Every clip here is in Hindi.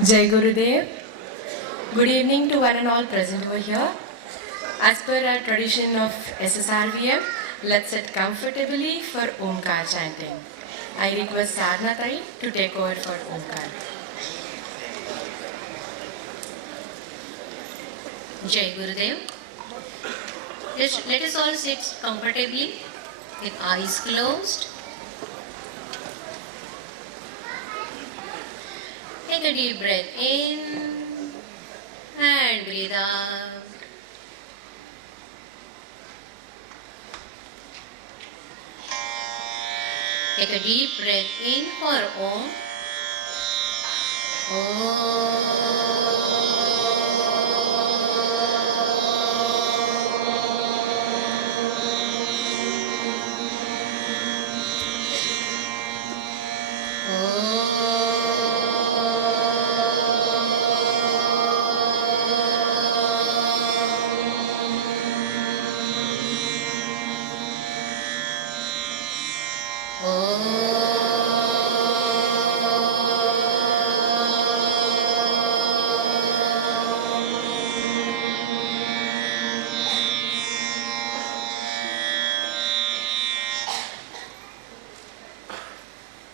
Jai Gurudev. Good evening to one and all present over here. As per our tradition of SSRVM, let's sit comfortably for Omkar chanting. I request Sadhana Tai to take over for Omkar. Jai Gurudev. Let us all sit comfortably with eyes closed. Take a deep breath in and breathe out. Take a deep breath in for Om.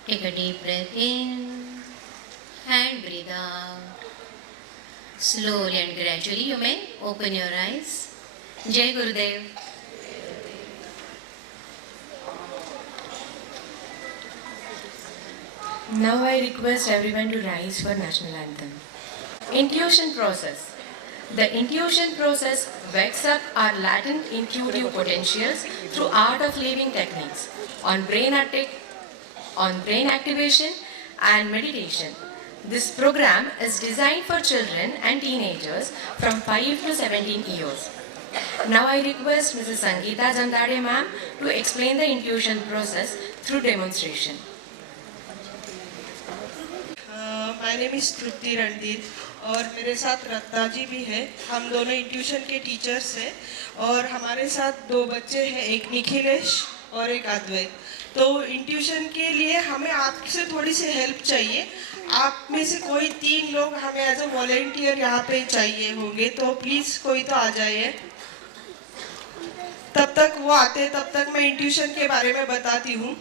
Take a deep breath in and breathe out. Slowly and gradually you may open your eyes. Jai Gurudev. Now I request everyone to rise for National Anthem. Intuition process. The intuition process wakes up our latent intuitive potentials through art of living techniques on brain activation and meditation. This program is designed for children and teenagers from 5 to 17 years. Now I request Mrs. Sangeeta Jandade ma'am to explain the intuition process through demonstration. My name is Tripti Randhir और मेरे साथ रत्ना जी भी है। हम दोनों इंट्यूशन के टीचर्स हैं और हमारे साथ दो बच्चे हैं, एक निखिलेश और एक अद्वैत। तो इंट्यूशन के लिए हमें आपसे थोड़ी सी हेल्प चाहिए। आप में से कोई 3 लोग हमें एज अ वॉलंटियर यहाँ पे चाहिए होंगे, तो प्लीज़ कोई तो आ जाइए। तब तक वो आते तब तक मैं इंट्यूशन के बारे में बताती हूँ।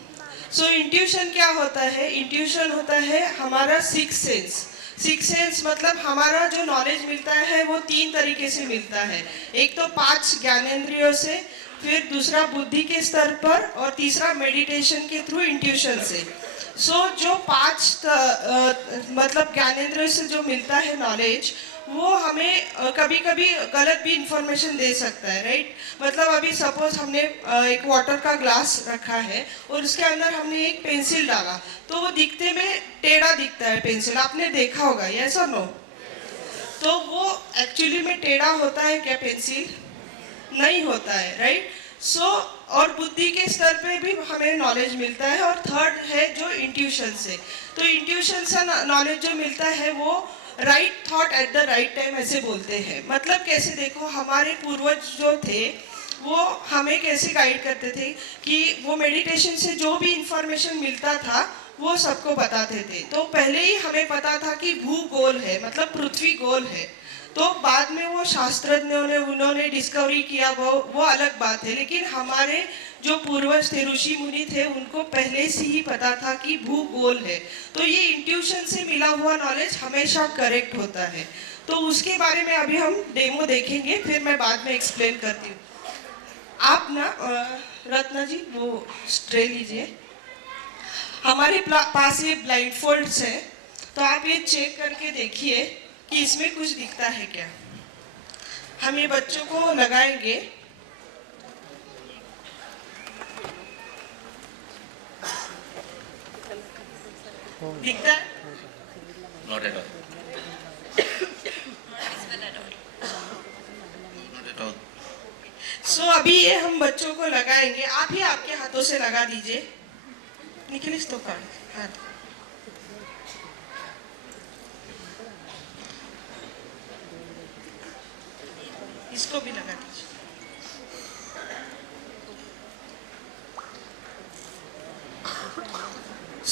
सो इंट्यूशन क्या होता है? इंट्यूशन होता है हमारा सिक्स सेंस मतलब हमारा जो नॉलेज मिलता है वो 3 तरीके से मिलता है। एक तो 5 ज्ञानेंद्रियों से, फिर दूसरा बुद्धि के स्तर पर और तीसरा मेडिटेशन के थ्रू इंट्यूशन से। सो जो 5 मतलब ज्ञानेंद्रियों से जो मिलता है नॉलेज, वो हमें कभी कभी गलत भी इंफॉर्मेशन दे सकता है, राइट? मतलब अभी सपोज हमने एक वाटर का ग्लास रखा है और उसके अंदर हमने एक पेंसिल डाला, तो वो दिखते में टेढ़ा दिखता है पेंसिल, आपने देखा होगा, यस और नो? तो वो एक्चुअली में टेढ़ा होता है क्या पेंसिल? नहीं होता है, राइट? सो और बुद्धि के स्तर पे भी हमें नॉलेज मिलता है। और थर्ड है जो इंट्यूशन से। तो इंट्यूशन से नॉलेज जो मिलता है वो right thought at the right time ऐसे बोलते हैं। मतलब कैसे, देखो हमारे पूर्वज जो थे वो हमें कैसे गाइड करते थे कि वो मेडिटेशन से जो भी इंफॉर्मेशन मिलता था वो सबको बताते थे। तो पहले ही हमें पता था कि भू गोल है, मतलब पृथ्वी गोल है। तो बाद में वो शास्त्रज्ञों ने उन्होंने डिस्कवरी किया, वो अलग बात है। लेकिन हमारे जो पूर्वज थे, ऋषि मुनि थे, उनको पहले से ही पता था कि भू गोल है। तो ये इंट्यूशन से मिला हुआ नॉलेज हमेशा करेक्ट होता है। तो उसके बारे में अभी हम डेमो देखेंगे, फिर मैं बाद में एक्सप्लेन करती हूँ। आप ना रत्ना जी वो ट्रे लीजिए। हमारे पास ये ब्लाइंड फोल्ड्स है, तो आप ये चेक करके देखिए कि इसमें कुछ दिखता है क्या। हम ये बच्चों को लगाएंगे। दिखता है? Not at all. सो अभी ये हम बच्चों को लगाएंगे। आप ही आपके हाथों से लगा दीजिए। निखिलेश तो काट हाथ। इसको भी लगा दीजिए।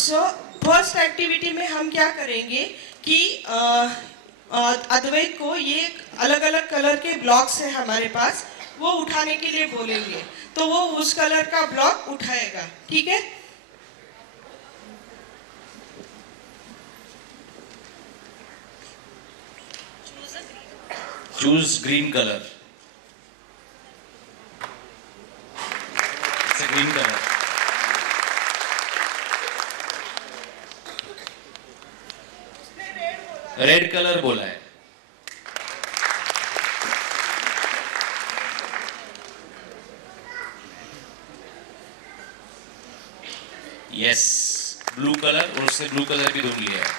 सो फर्स्ट एक्टिविटी में हम क्या करेंगे कि अद्वैत को ये अलग अलग कलर के ब्लॉक्स हैं हमारे पास, वो उठाने के लिए बोलेंगे, तो वो उस कलर का ब्लॉक उठाएगा, ठीक है। Choose green color. It's a green color. Red colour बोला है. यस, ब्लू कलर, और उससे ब्लू कलर भी ढूंढ लिया है.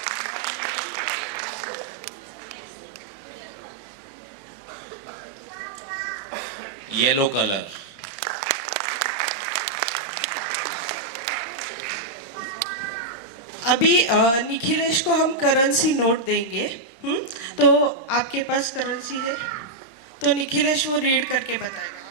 Yellow colour. अभी निखिलेश को हम करेंसी नोट देंगे, तो आपके पास करेंसी है, तो निखिलेश वो रीड करके बताएगा.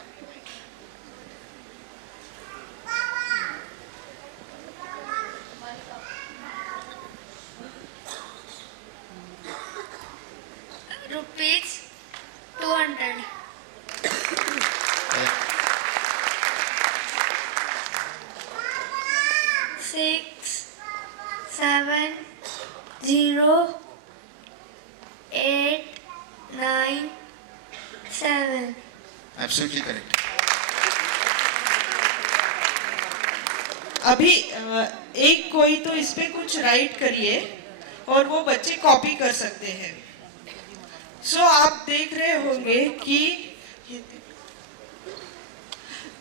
Rupees 200. 6, 7, 0, 8, 9, 7. Absolutely correct. अभी एक कोई तो इस पे कुछ राइट करिए और वो बच्चे कॉपी कर सकते हैं. सो आप देख रहे होंगे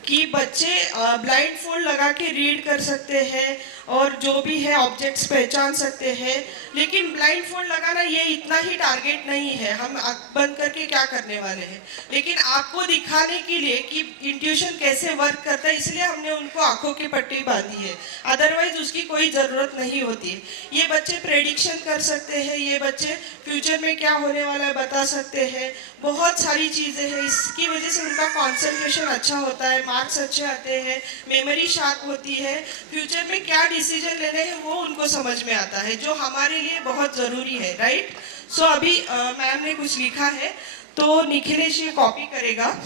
कि बच्चे ब्लाइंड फोल्ड लगा के रीड कर सकते हैं और जो भी है ऑब्जेक्ट्स पहचान सकते हैं, लेकिन ब्लाइंड फोल्ड लगाना ये इतना ही टारगेट नहीं है. हम आँख बंद करके क्या करने वाले हैं, लेकिन आपको दिखाने के लिए कि इंट्यूशन कैसे वर्क करता है, इसलिए हमने उनको आंखों की पट्टी बांधी है, अदरवाइज उसकी कोई ज़रूरत नहीं होती है. ये बच्चे प्रेडिक्शन कर सकते हैं, ये बच्चे फ्यूचर में क्या होने वाला है बता सकते हैं, बहुत सारी चीज़ें हैं. इसकी वजह से उनका कॉन्सेंट्रेशन अच्छा होता है, मार्क्स अच्छे आते हैं, मेमोरी शार्प होती है, फ्यूचर में क्या डिसीजन लेने हैं वो उनको समझ में आता है, जो हमारे लिए बहुत ज़रूरी है, राइट. सो अभी मैम ने कुछ लिखा है, तो निखिलेश ये कॉपी करेगा.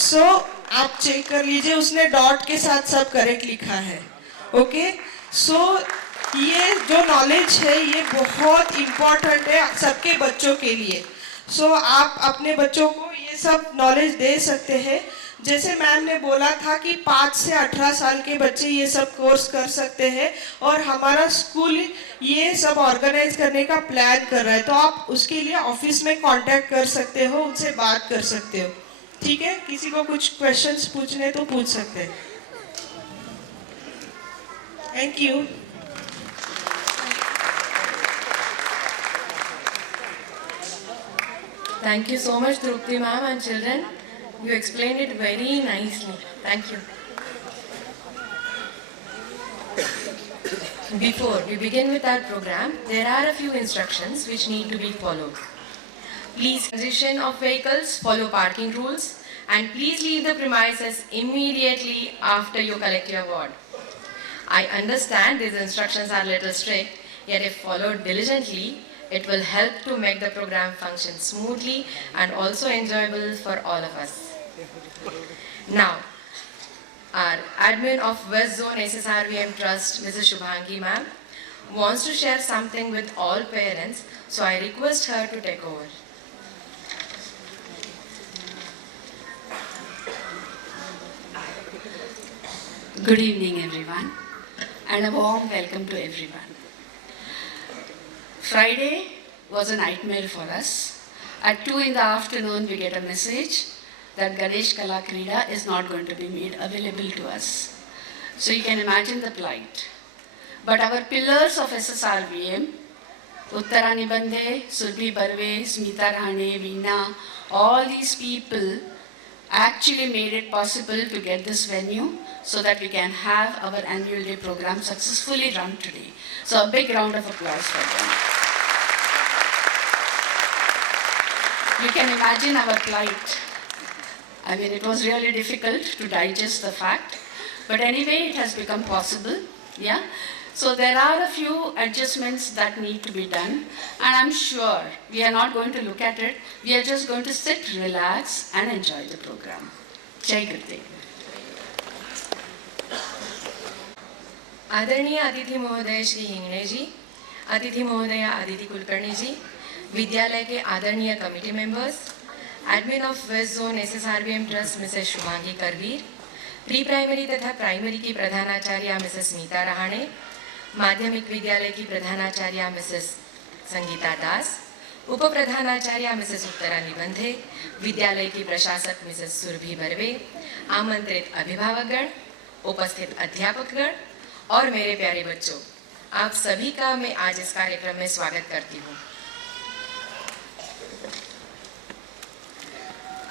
सो आप चेक कर लीजिए, उसने डॉट के साथ सब करेक्ट लिखा है. ओके, सो ये जो नॉलेज है ये बहुत इम्पोर्टेंट है सबके बच्चों के लिए. सो आप अपने बच्चों को ये सब नॉलेज दे सकते हैं. जैसे मैम ने बोला था कि 5 से 18 साल के बच्चे ये सब कोर्स कर सकते हैं, और हमारा स्कूल ये सब ऑर्गेनाइज करने का प्लान कर रहा है, तो आप उसके लिए ऑफिस में कांटेक्ट कर सकते हो, उनसे बात कर सकते हो, ठीक है. किसी को कुछ क्वेश्चंस पूछने तो पूछ सकते हैं. Thank you. Thank you so much, Drupti ma'am and children. You explained it very nicely. Thank you. Before we begin with our program, there are a few instructions which need to be followed. Please transition of vehicles, follow parking rules, and please leave the premises immediately after you collect your award. I understand these instructions are a little strict, yet if followed diligently, it will help to make the program function smoothly and also enjoyable for all of us. Now, our admin of West Zone SSRVM Trust, Mrs. Shubhangi ma'am, wants to share something with all parents, so I request her to take over. Good evening, everyone, and a warm welcome to everyone. Friday was a nightmare for us. At 2 in the afternoon, we get a message that Ganesh Kala Krida is not going to be made available to us. So you can imagine the plight. But our pillars of SSRVM Uttara Nibandhe, Surbhi Barve, Smita Rahane, Veena, all these people actually made it possible to get this venue so that we can have our annual day program successfully run today. So a big round of applause for them. You can imagine our plight. I mean, it was really difficult to digest the fact, but anyway, it has become possible, yeah? So there are a few adjustments that need to be done, and I'm sure we are not going to look at it. We are just going to sit, relax, and enjoy the program. Jai Gurudev. आदरणीय अतिथि महोदय श्री हिंगणे जी, अतिथि महोदय अदिति कुलकर्णी जी, विद्यालय के आदरणीय committee members, admin of west zone SSRBM trust Mrs Shubhangi Karveer, pre primary तथा प्राइमरी की प्रधानाचार्य मिसेस स्मिता रहाणे, माध्यमिक विद्यालय की प्रधानाचार्य मिसेस संगीता दास, उप प्रधानाचार्य मिसेस उत्तरा निबंधे, विद्यालय की प्रशासक मिसेस सुरभि बर्वे, आमंत्रित अभिभावकगण, उपस्थित अध्यापकगण और मेरे प्यारे बच्चों, आप सभी का मैं आज इस कार्यक्रम में स्वागत करती हूँ।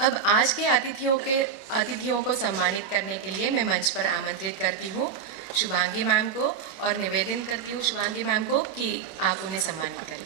अब आज के अतिथियों को सम्मानित करने के लिए मैं मंच पर आमंत्रित करती हूँ शुभांगी मैम को और निवेदन करती हूँ शुभांगी मैम को कि आप उन्हें सम्मानित करें।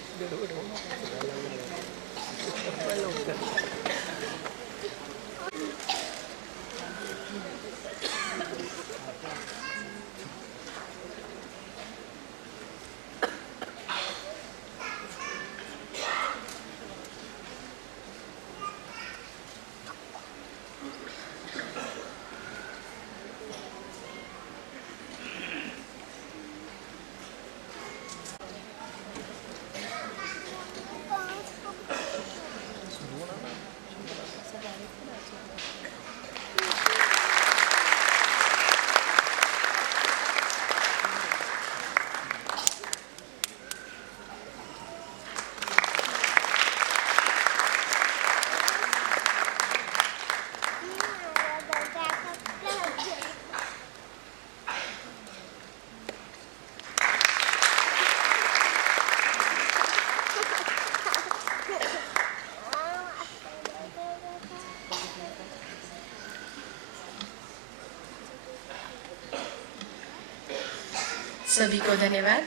सभी को धन्यवाद।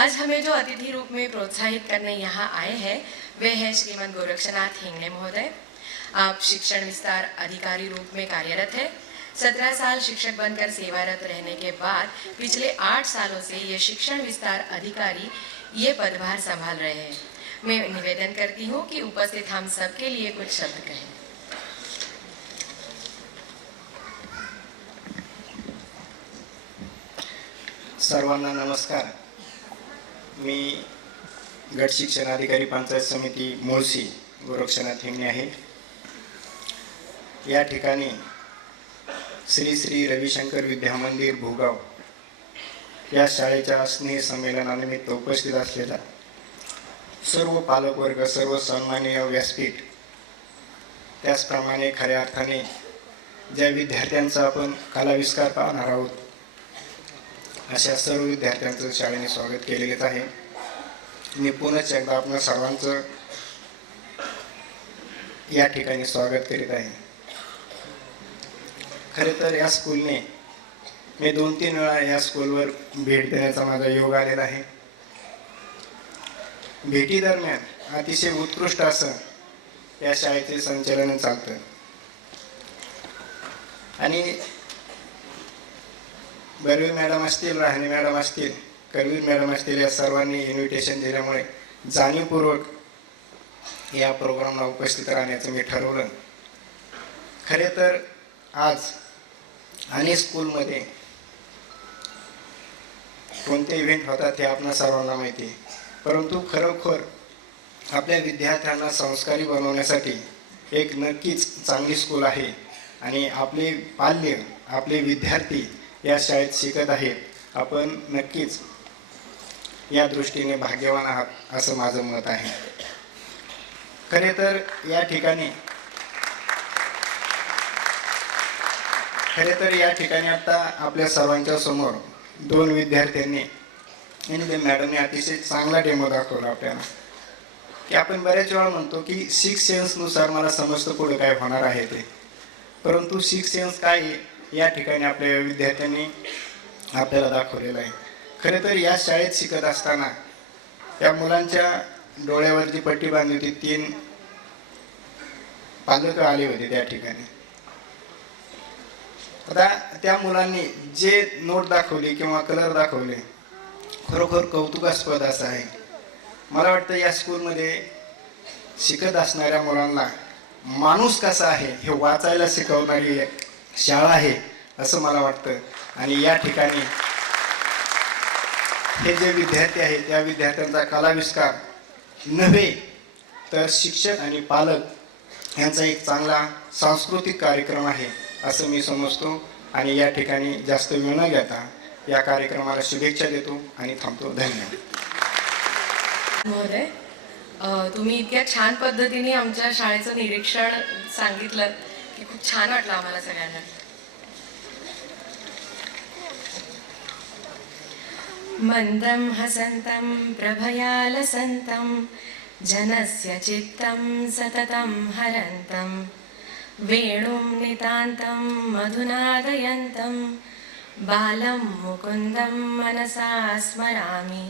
आज हमें जो अतिथि रूप में प्रोत्साहित करने यहाँ आए हैं वे हैं श्रीमान गोरक्षनाथ हिंगणे महोदय। आप शिक्षण विस्तार अधिकारी रूप में कार्यरत हैं। 17 साल शिक्षक बनकर सेवारत रहने के बाद पिछले 8 सालों से ये शिक्षण विस्तार अधिकारी ये पदभार संभाल रहे हैं। मैं निवेदन करती हूँ कि उपस्थित हम सबके लिए कुछ शब्द कहें। सर्वांना नमस्कार। मी गट शिक्षण अधिकारी पंचायत समिती मुळशी गोरक्षनाथ हिंगणे आहे। या ठिकाणी श्री श्री रविशंकर विद्या मंदिर भूगाव या शाळेच्या स्नेह संमेलनानिमित्त उपस्थित असलेला सर्व पालकवर्ग, सर्व सन्माननीय व्यासपीठ, त्याचप्रमाणे खऱ्या अर्थाने ज्या विद्यार्थ्यांचा आपण कलाविष्कार पाहणार आहोत अशा सर्व विद्यार्थ्यांचं शाळेने स्वागत केलेलेच आहे। मी पुनश्च एकदा आपण सर्वांचं या ठिकाणी स्वागत करीत आहे। खरे तर या स्कूलने मी 2-3 वेळा या स्कूलवर भेट देण्याचा माझा योग आलेला आहे। भेटी दरम्यान अतिशय उत्कृष्ट असं या शाळेचे संचालन चालतं आणि बर्वे मॅडम असतील, राहणे मॅडम असतील, करवीर मॅडम असतील, या सर्वांनी इन्व्हिटेशन दिल्यामुळे जाणीवपूर्वक या प्रोग्रामला उपस्थित राहण्याचं मी ठरवलं। खरे तर आज अनेक स्कूलमध्ये कोणते इव्हेंट होतात हे आपल्या सर्वांना माहिती आहे, परंतु खरोखर आपल्या विद्यार्थ्यांना संस्कारी बनवण्यासाठी एक नक्कीच चांगली स्कूल आहे आणि आपले पाल्य, आपले विद्यार्थी या शाळेत शिकत आहेत। आपण नक्कीच या दृष्टीने भाग्यवान आहात असं माझं मत आहे। खरे तर या ठिकाणी आता आपल्या सर्वांच्या समोर 2 विद्यार्थ्यांनी आणि ते मॅडमने अतिशय चांगला डेमो दाखवला आपल्याला, की आपण बऱ्याच वेळा म्हणतो की 6 सेन्सनुसार मला समजतं पुढे काय होणार आहे ते, परंतु 6 सेन्स काय आहे या ठिकाणी आपल्या विद्यार्थ्यांनी आपल्याला दाखवलेलं आहे. खरं तर या शाळेत शिकत असताना त्या मुलांच्या डोळ्यावर जी पट्टी बांधली होती 3 पालक आले होते त्या ठिकाणी. आता त्या मुलांनी जे नोट दाखवली किंवा कलर दाखवले खरोखर कौतुकास्पद असं आहे. मला वाटतं या स्कूलमध्ये शिकत असणाऱ्या मुलांना माणूस कसा आहे हे वाचायला शिकवणारी शाळा आहे असं मला वाटतं. आणि या ठिकाणी हे जे विद्यार्थी आहेत त्या विद्यार्थ्यांचा कलाविष्कार नव्हे तर शिक्षक आणि पालक यांचा एक चांगला सांस्कृतिक कार्यक्रम आहे असं मी समजतो. आणि या ठिकाणी जास्त वेळ न घेता या कार्यक्रमाला शुभेच्छा देतो आणि थांबतो. धन्यवाद. महोदय, तुम्ही इतक्या छान पद्धतीने आमच्या शाळेचं निरीक्षण सांगितलं की खूप छान वाटलं आम्हाला सगळ्यांना. मंदं हसन्तं प्रभयालसन्तं जनस्य चित्तं सततं हरन्तं वेणुं नितान्तं मधुनादयन्तं बालं मुकुन्दं मनसा स्मरामि.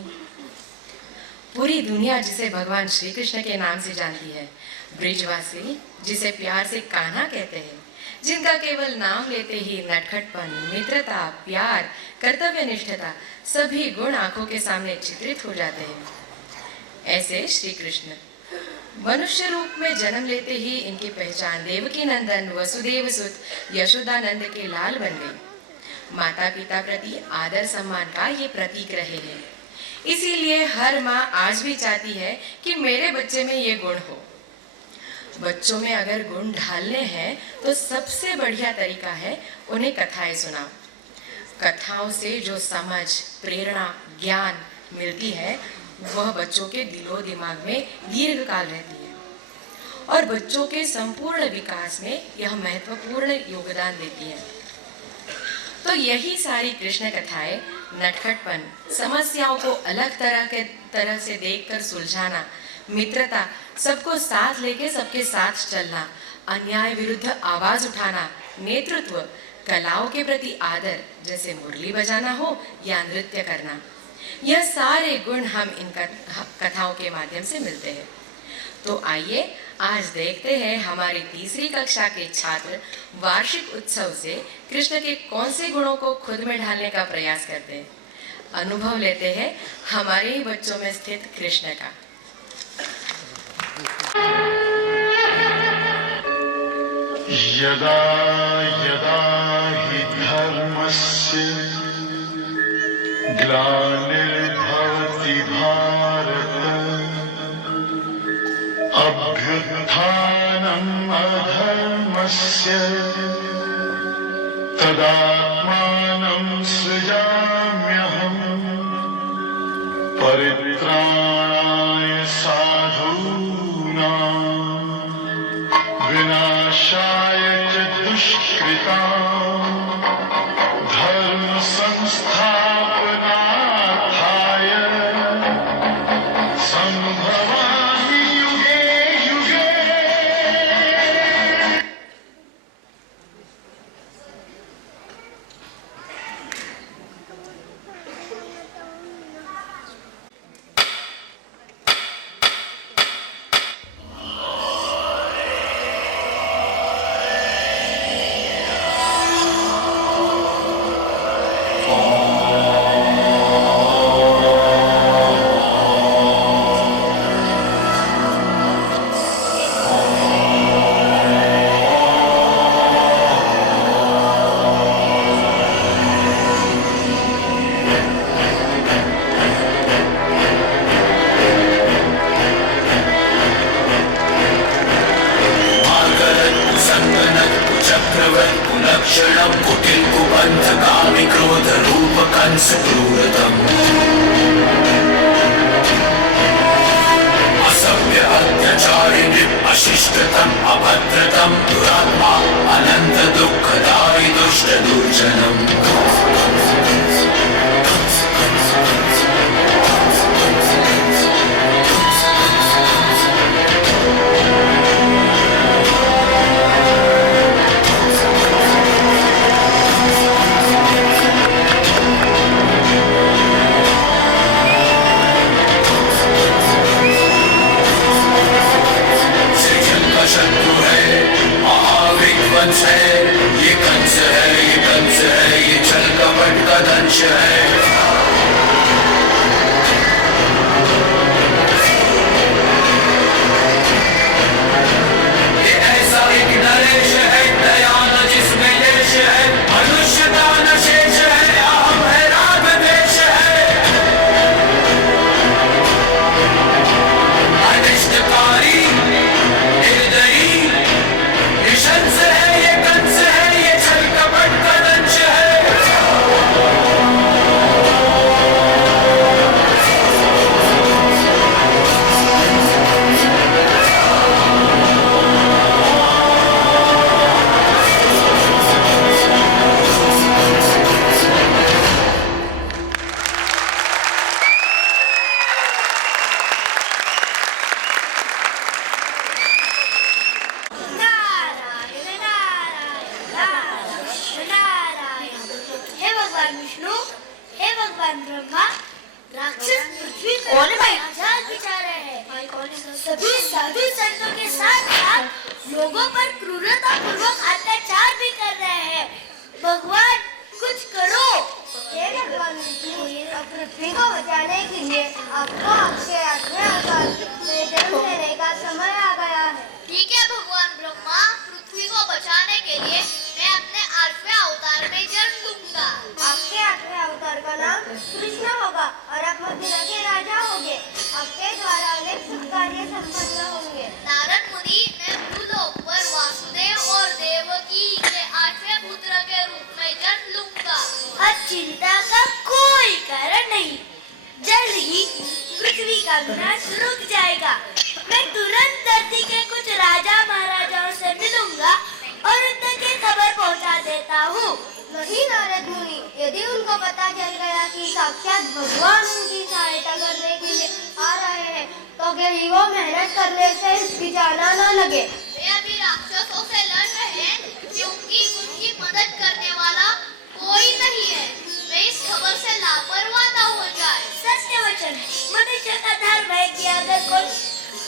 पूरी दुनिया जिसे भगवान श्री कृष्ण के नाम से जानती है, ब्रिजवासी जिसे प्यार से कान्हा कहते हैं, जिनका केवल नाम लेते ही नटखटपन, मित्रता, प्यार, कर्तव्यनिष्ठता सभी गुण आंखों के सामने चित्रित हो जाते हैं, ऐसे श्री कृष्ण मनुष्य रूप में जन्म लेते ही इनकी पहचान देवकी नंदन वसुदेव सुत यशोदानंद के लाल बन गई. माता पिता प्रति आदर सम्मान का ये प्रतीक रहे हैं. इसीलिए हर माँ आज भी चाहती है कि मेरे बच्चे में ये गुण हो. बच्चों में अगर गुण ढालने हैं तो सबसे बढ़िया तरीका है उन्हें कथाएं सुनाओ. कथाओं से जो समझ, प्रेरणा, ज्ञान मिलती है वह बच्चों के दिलो दिमाग में दीर्घकाल रहती है और बच्चों के संपूर्ण विकास में यह महत्वपूर्ण योगदान देती है. तो यही सारी कृष्ण कथाएं नटखटपन, समस्याओं को अलग तरह से देखकर सुलझाना, मित्रता, सबको साथ लेके सबके साथ चलना, अन्याय विरुद्ध आवाज उठाना, नेतृत्व, कलाओं के प्रति आदर जैसे मुरली बजाना हो या नृत्य करना, यह सारे गुण हम इन कथाओं के माध्यम से मिलते हैं. तो आइए आज देखते हैं हमारी तीसरी कक्षा के छात्र वार्षिक उत्सव से कृष्ण के कौन से गुणों को खुद में ढालने का प्रयास करते हैं. अनुभव लेते हैं हमारे ही बच्चों में स्थित कृष्ण का. यदा यदा हि धर्मस्य ग्लानिर्भवति भारत अभ्युत्थानम् अधर्मस्य तदात्मानं सृजाम्यहम् परित्राणाय साधूनां विनाशाय च दुष्कृतां धर्म संस्थापनार्थाय संभवामि युगे युगे. कुलक्षणं कुटिल कुबंध कामि क्रोध रूप कंस क्रूरतम असभ्य अत्याचारिणी अशिष्टतम अभद्रतम दुरात्मा अनंत दुःखदायि दुष्ट दुर्जनम. लक्ष्य है। ये ऐसा एक नरेश है, दया न जिसमें यश है, मनुष्यता न शेष है, अहम है राग द्वेष है। अनिष्टकारी निर्दयी निशंस है, ये कंस है, ये छल कपट का दंश है। नारायण नारायण नारायण नारायण। हे भगवान विष्णु, हे भगवान ब्रह्मा, राक्षस पृथ्वी पर आजाद बिछा रहे हैं। सभी साधु संतों के साथ साथ लोगों पर क्रूरता पूर्वक अत्याचार भी कर रहे हैं। भगवान कुछ करो। हे भगवान विष्णु, अब पृथ्वी को बचाने के लिए आपको आपके 8वें अवतार में जन्म लेने का समय आ गया है। ठीक है भगवान ब्रह्मा, पृथ्वी को बचाने के लिए मैं अपने 8वें अवतार में जन्म लूंगा। आपके 8वें अवतार का नाम कृष्ण होगा और आप मथुरा के राजा होंगे। आपके द्वारा अनेक शुभ कार्य संपन्न होंगे। नारद मुनि, मैं भूलोक पर वासुदेव और देवकी के 8वें पुत्र के रूप में जन्म लूंगा। अब चिंता का कोई कारण नहीं, जल्द ही पृथ्वी का विनाश रुक जाएगा। मैं तुरंत धरती के कुछ राजा महाराजाओं से मिलूंगा और उन तक ये खबर पहुंचा देता हूँ। नहीं नारद मुनि, यदि उनको पता चल गया कि साक्षात भगवान उनकी सहायता करने के लिए आ रहे हैं, तो कहीं वो मेहनत करने से हिचकिचाना न लगे। वे अभी राक्षसों से लड़ रहे हैं क्योंकि उनकी मदद करने वाला कोई नहीं है। मैं इस खबर से लापरवाह न हो जाए। सत्य वचन है। मनुष्य का धर्म है कि अगर कोई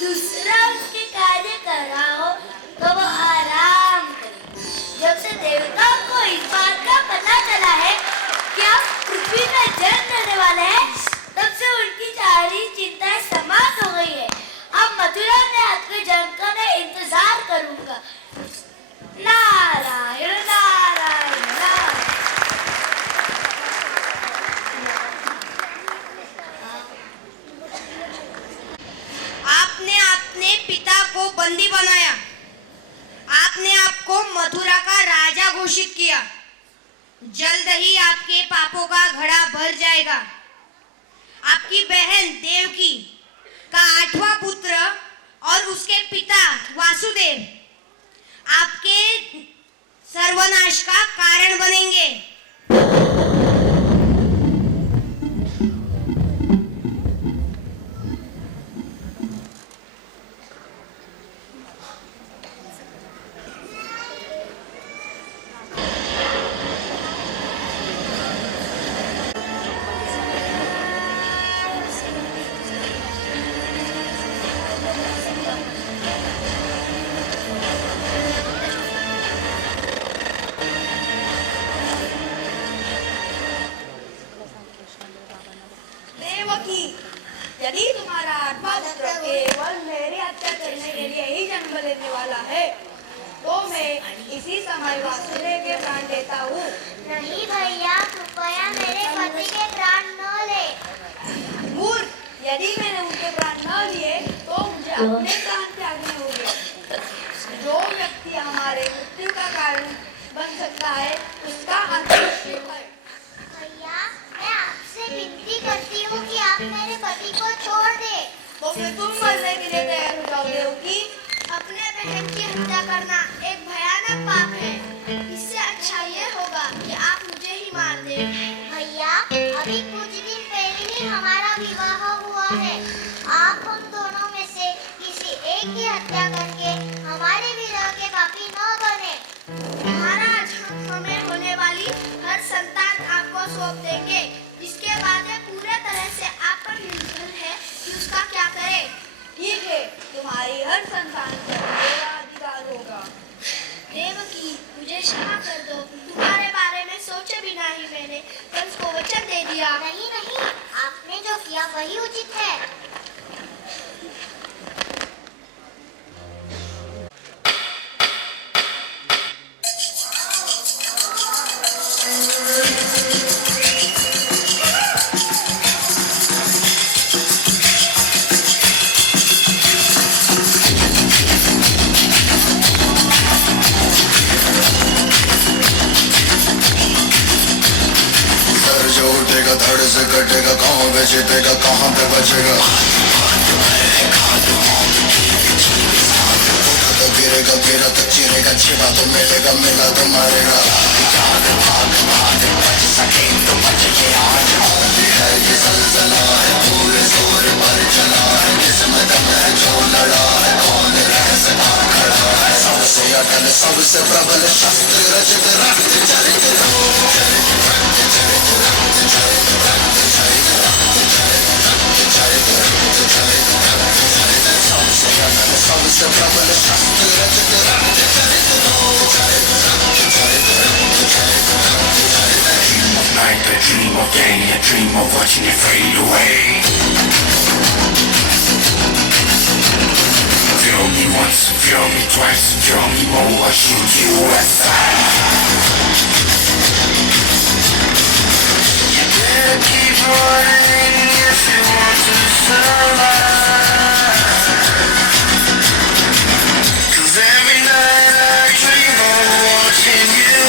दूसरा उसके कार्य कर रहा हो तो वो आराम करे। जब से देवताओं को इस बात का पता चला है कि आप पृथ्वी में जन्म लेने वाले हैं, तब से उनकी सारी चिंताएं समाप्त हो गई है। अब मथुरा में आपके जन्म का मैं इंतजार करूंगा। नारायण नारायण नारायण। आपने अपने पिता को बंदी बनाया, आपने आपको मथुरा का राजा घोषित किया। जल्द ही आपके पापों का घड़ा भर जाएगा। आपकी बहन देवकी का 8वां पुत्र और उसके पिता वासुदेव आपके सर्वनाश का कारण बनेंगे। देवकी, यदि तुम्हारा 8वां पुत्र केवल मेरी हत्या करने के लिए ही जन्म लेने वाला है, तो मैं इसी समय वासुदेव के प्राण देता हूँ। नहीं भैया, कृपया मेरे पति के प्राण न ले। मूर्ख, यदि मैंने उनके प्राण न लिए तो मुझे अपने प्राण त्यागने होंगे। जो व्यक्ति हमारे मृत्यु का कारण बन सकता है, उसका अंतिम शिव है। भैया, मैं आपसे विनती करती हूँ कि आप मेरे पति को छोड़ दे। तो फिर तुम मरने के लिए तैयार हो जाओ देवकी। अपने बहन की हत्या करना एक भयानक पाप है। इससे अच्छा ये होगा कि आप मुझे ही मार दें। भैया, अभी कुछ दिन पहले ही हमारा विवाह हुआ है। आप हम दोनों में से किसी एक की हत्या करके हमारे विवाह के पापी न बने। महाराज, हम हमें होने वाली हर संतान आपको सौंप देंगे। जिसके बाद ये पूरे तरह से आप पर निर्भर है कि उसका क्या करें। ठीक है, तुम्हारी हर संतान पर मेरा अधिकार होगा। देवकी, मुझे क्षमा कर दो। तुम्हारे बारे में सोचे बिना ही मैंने कंस को वचन किया। नहीं नहीं, आपने जो किया वही उचित है। सर जो उठेगा धड़ से कटेगा, कहाँ पे जीतेगा कहाँ पे बचेगा। उठा तो गिरेगा, गिरा तो चिरेगा, छिपा तो मिलेगा, मिला तो मारेगा। बच सके तो बच के आज होली है, ये सलसला है, पूरे जोर पर चला है, जिसमें दम है जो लड़ा है, कौन रह सका खड़ा है। सबसे अटल सबसे प्रबल शस्त्र रचित रक्त चरित सबसे प्रबल शस्त्र रचित रक्त चरित Dream of night, a dream of day, a dream of watching it fade away. Feel me once, feel me twice, feel me more, I shoot you aside. You better keep running if you want to survive. 'Cause every night I dream of watching you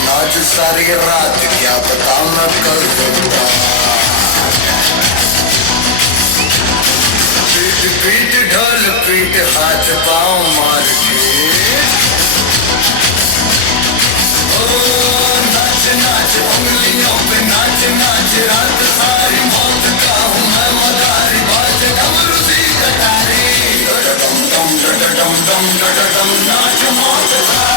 नाच सारी रात, क्या पता मैं कल दूंगा। पीट पीट ढोल पीट, हाथ पाँव मार के नाच नाच उंगलियों पे नाच नाच, रात सारी मौत का हूँ मैं मदारी, बाज डमरू सी कटारी, डम डम डम डम डम नाच मौत का।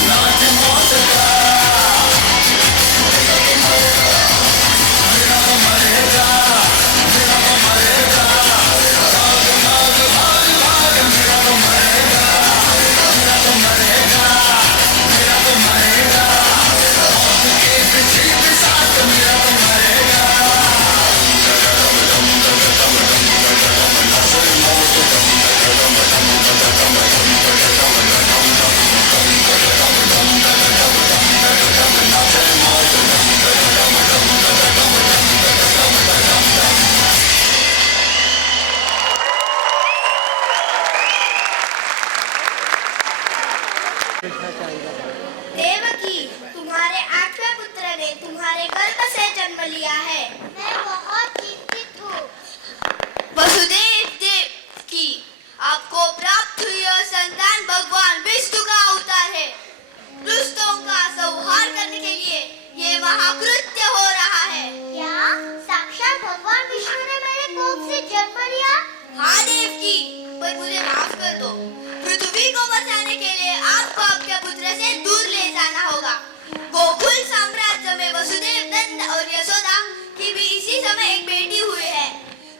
नाच मौत का। देवकी, तुम्हारे 8वें पुत्र ने तुम्हारे गर्भ से जन्म लिया है। मैं बहुत चिंतित हूँ। वसुदेव देव की आपको प्राप्त हुई यह संतान भगवान विष्णु का अवतार है। दुष्टों का संहार करने के लिए ये महाकृत्य हो रहा है। क्या साक्षात भगवान विष्णु ने मेरे कोख से जन्म लिया? हाँ देवकी, पर मुझे माफ कर दो। पृथ्वी को बचाने के लिए आपको आपके पुत्र से दूर ले जाना होगा। गोकुल साम्राज्य में वसुदेव, नंद और यशोदा की भी इसी समय एक बेटी हुई है।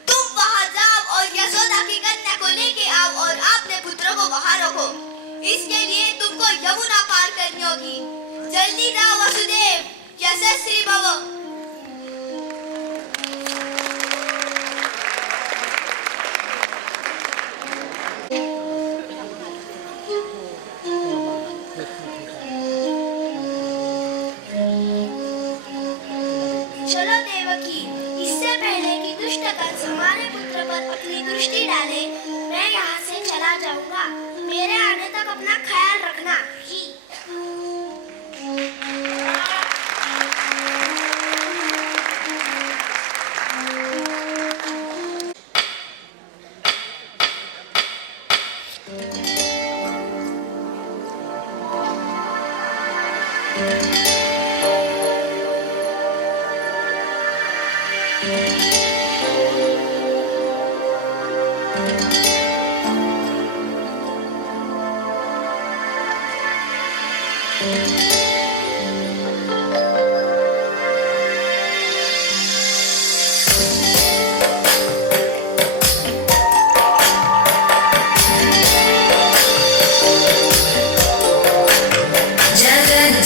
तुम वहां जाओ और यशोदा की कन्या को लेके आओ और अपने पुत्र को वहां रखो। इसके लिए तुमको यमुना पार करनी होगी। जल्दी जाओ वसुदेव, यशस्वी भव। चलो देवकी, इस इससे पहले कि दुष्ट कंस हमारे पुत्र पर अपनी दृष्टि डाले, मैं यहाँ से चला जाऊंगा। मेरे आने तक अपना ख्याल रखना।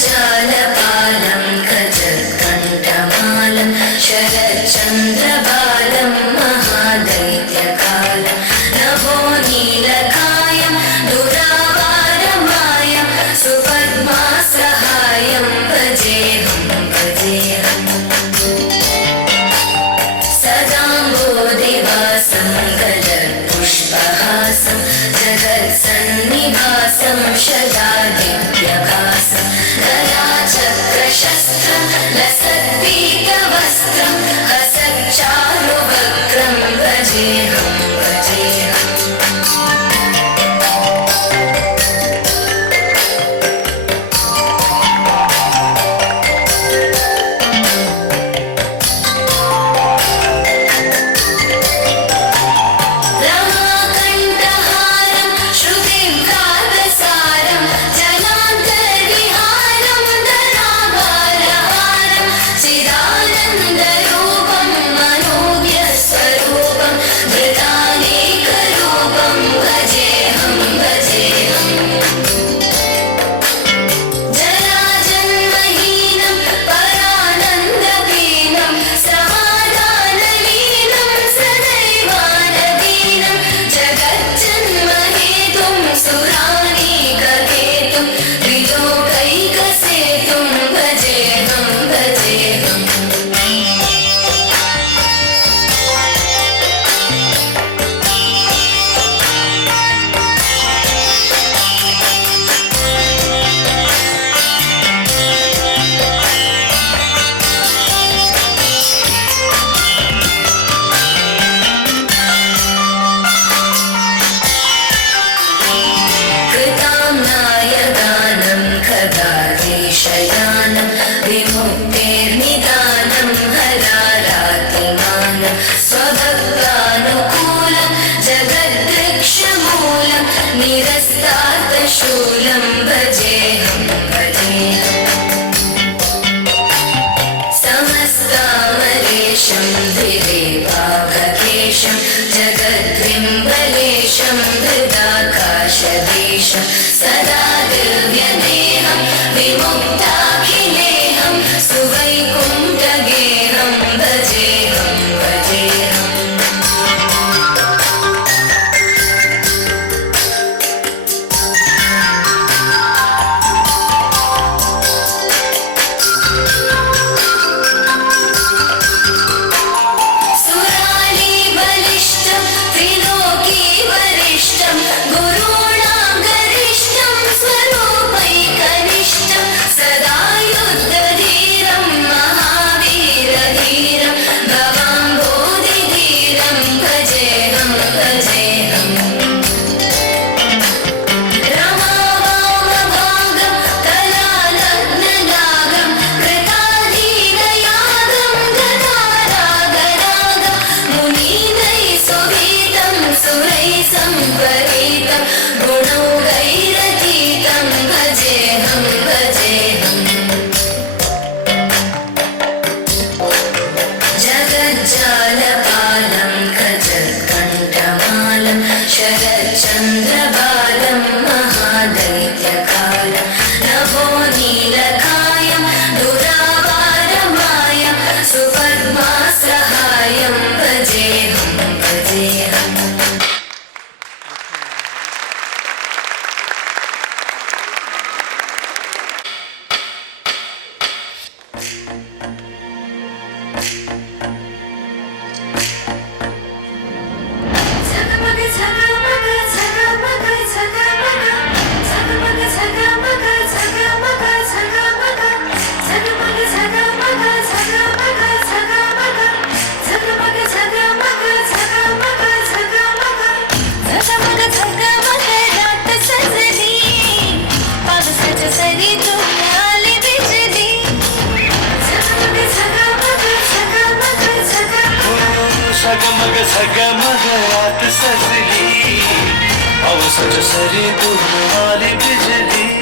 जगज्जालपालं खजत्कण्ठमालं शरच्चन्द्रबालं महादैत्यकालं नभो नीलकायं दुरावारमायं सुपद्मासहायं भजेऽहं सदाम्बोधिवासं गलत्पुष्पहासं जगत्सन्निवासं शदादिव्यकासं गदाचक्रशस्त्रं लसत्पीतवस्त्रं हसच्चारुवक्त्रं भजेऽहं रमाकण्ठहारं श्रुतिव्रातसारं जनान्तर्विहारं धराभारहारं चिदानन्दरूपं मनोज्ञस्वरूपं धृतानेकरूपं भजेऽहं जराजन्महीनं परानन्दहीनं समाधानलीनं सदैवानदीनं जगज्जन्महेतुं सुरानीकहेतुं त्रिलोकैकसेतुं भजेऽहं कृताम्नायगानं खगादेशयानं विमुक्तेर्निदानं हरारातिमानं स्वभक्तानुकूलं जगद्वृक्षमूलं निरस्तार्थशूलं भजेऽहं समस्तामरेशं द्विरेवाभकेशं जगद्बिम्बलेशं हृदाकाशदेशं सदा दिव्यदेहं विमुक्ताखिलेहं सुवैकुण्ठगेहं भजेऽहं सुरालीबलिष्ठं त्रिलोकीवरिष्ठं गुरूणां गरिष्ठं स्वरूपैकनिष्ठं सदा झगमग झगमग रात सजली पावसाच्या सरी दूर आली बिजली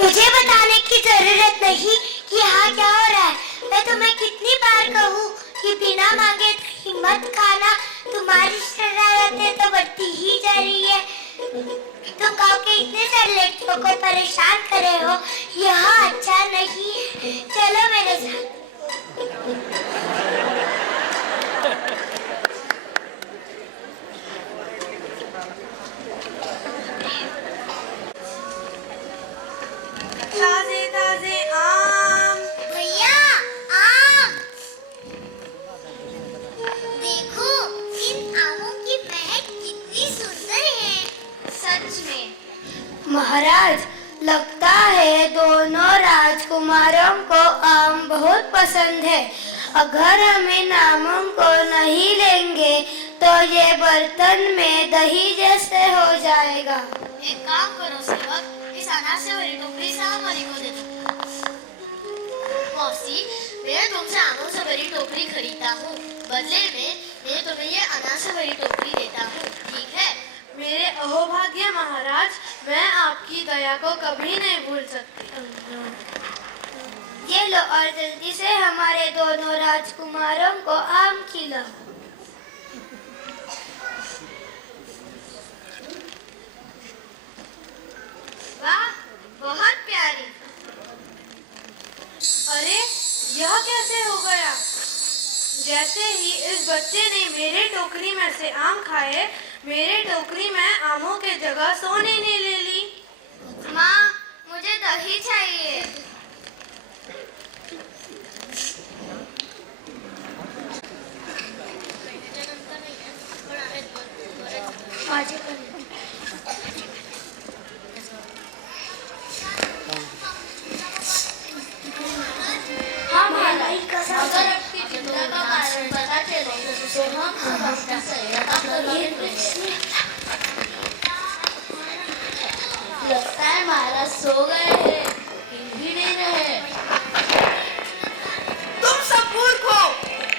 मुझे बताने की जरूरत नहीं कि यहाँ क्या हो रहा है। मैं तुम्हें कितनी बार कहूँ कि बिना मांगे दही मत खाना। तुम्हारी शरारतें तो बढ़ती ही जा रही है। तुम गाँव के इतने सारे लड़कियों को परेशान कर रहे हो, यह अच्छा नहीं है। महाराज, लगता है दोनों राजकुमारों को आम बहुत पसंद है। अगर हम इन आमों को नहीं लेंगे तो ये बर्तन में दही जैसे हो जाएगा। एक काम करो सेवक, इस अनाज से भरी टोकरी साहब को दे दो। मौसी, मैं तुमसे आमों से भरी टोकरी खरीदता हूँ, बदले में मैं तुम्हें ये अनाज से भरी टोकरी देता हूँ, ठीक है? मेरे अहोभाग्य महाराज, मैं आपकी दया को कभी नहीं भूल सकती। ये लो और जल्दी से हमारे दोनों राजकुमारों को आम खिलाओ। वाह, बहुत प्यारी। अरे, यह कैसे हो गया? जैसे ही इस बच्चे ने मेरे टोकरी में से आम खाए, मेरे टोकरी में आमों के जगह सोने ने ले ली। माँ, मुझे दही चाहिए। हाँ महाराज, अगर आपकी चिंता का कारण पता चले तो हम आपकी सहायता करेंगे। लगता है महाराज सो गए हैं, हिल भी नहीं रहे। तुम सब मूर्ख हो,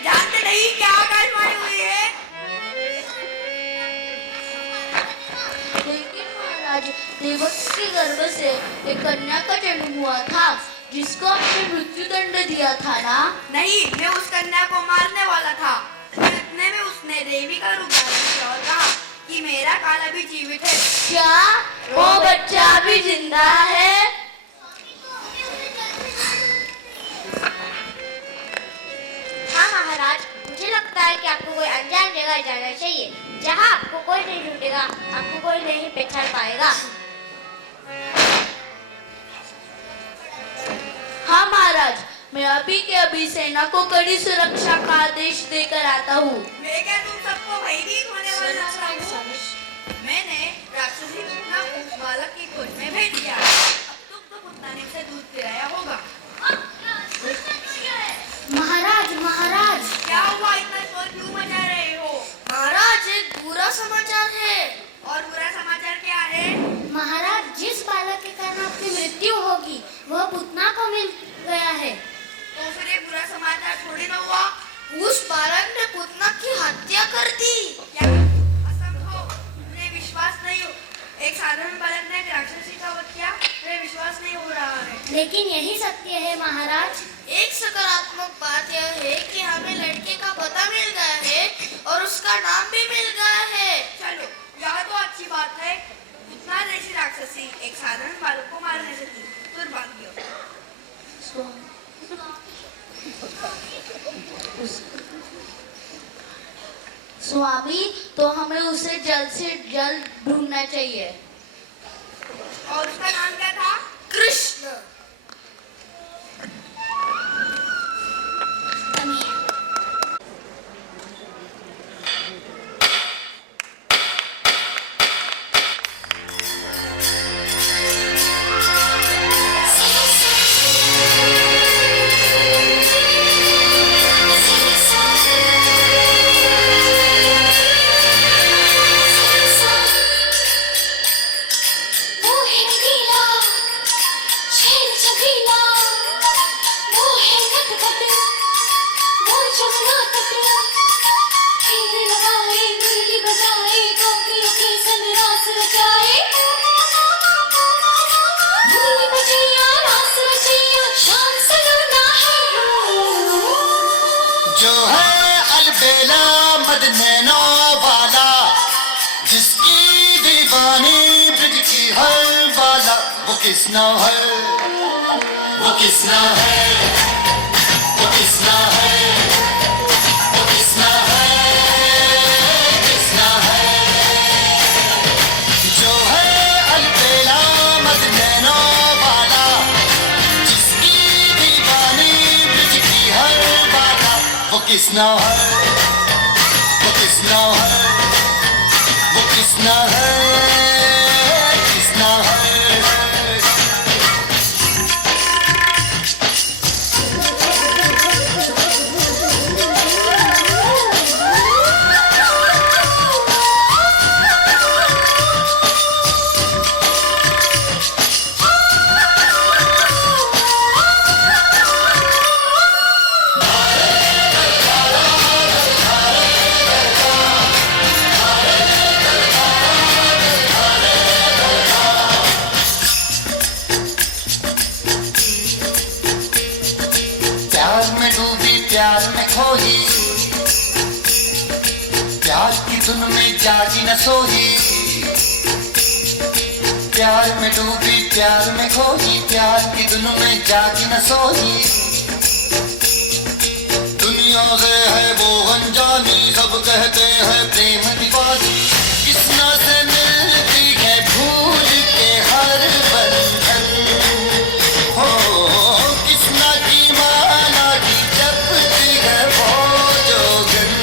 जानते नहीं क्या आकाशवाणी हुई है? लेकिन महाराज, देवकी के गर्भ से एक कन्या का जन्म हुआ था, जिसको आपने मृत्यु दंड दिया था ना? नहीं, मैं उस कन्या को मारने वाला था। इतने में उसने देवी का रूप धारण किया और कहा कि मेरा काल अभी जीवित है। क्या वो बच्चा अभी जिंदा है? हाँ महाराज, मुझे लगता है कि आपको कोई अनजान जगह जाना चाहिए, जहाँ आपको कोई नहीं ढूंढेगा, आपको कोई नहीं पहचान पाएगा। हाँ महाराज, मैं अभी के अभी सेना को कड़ी सुरक्षा का आदेश देकर आता हूँ। मैं क्या तुम सबको भयभीत होने वाला हूँ? मैंने राक्षसी पुतना को उस बालक की खोज में भेज दिया। अब तुम तो पुतनाने से दूध पिलाया होगा। महाराज, महाराज, क्या हुआ, इतना शोर क्यों मचा रहे हो? महाराज, एक बुरा समाचार है। और बुरा समाचार क्या है? महाराज, जिस बालक के कारण आपकी मृत्यु होगी वह पुतना को मिल गया है। तो फिर ये बुरा समाचार थोड़ी ना हुआ। उस बालक ने पुतना की हत्या कर दी। क्या असंभव, मुझे विश्वास नहीं हो। एक साधारण बालक ने एक राक्षसी का वध किया, मुझे विश्वास नहीं हो रहा है। लेकिन यही सत्य है महाराज। एक सकारात्मक बात यह है कि हमें लड़के का पता मिल गया है और उसका नाम भी मिल गया है। चलो, यह तो अच्छी बात है। पुतना जैसी राक्षसी एक साधारण बालक को मार नहीं सकती, दुर्भाग्य। स्वामी, तो हमें उसे जल्द से जल्द ढूंढना चाहिए। और उसका नाम क्या था? कृष्ण। जो है अलबेला मद नैनो वाला, जिसकी दीवानी ब्रिज की हर वाला, वो किसना है, वो किसना है, वो किसना है, वो किसना है, किसना है। जो है अलबेला मद नैनो वाला, जिसकी दीवानी ब्रिज की हर वाला, वो किसना है, वो किसना है, वो किसना है, किसना है। धुन में जागी न सोई, प्यार में डूबी प्यार में खोई, प्यार की धुन में जागी न सोई। दुनिया से है वो अनजानी, सब कहते हैं प्रेम दीवानी, किसना से मिलती है भूल के हर बंधन, हो किसना की माला की जपती है वो जोगन।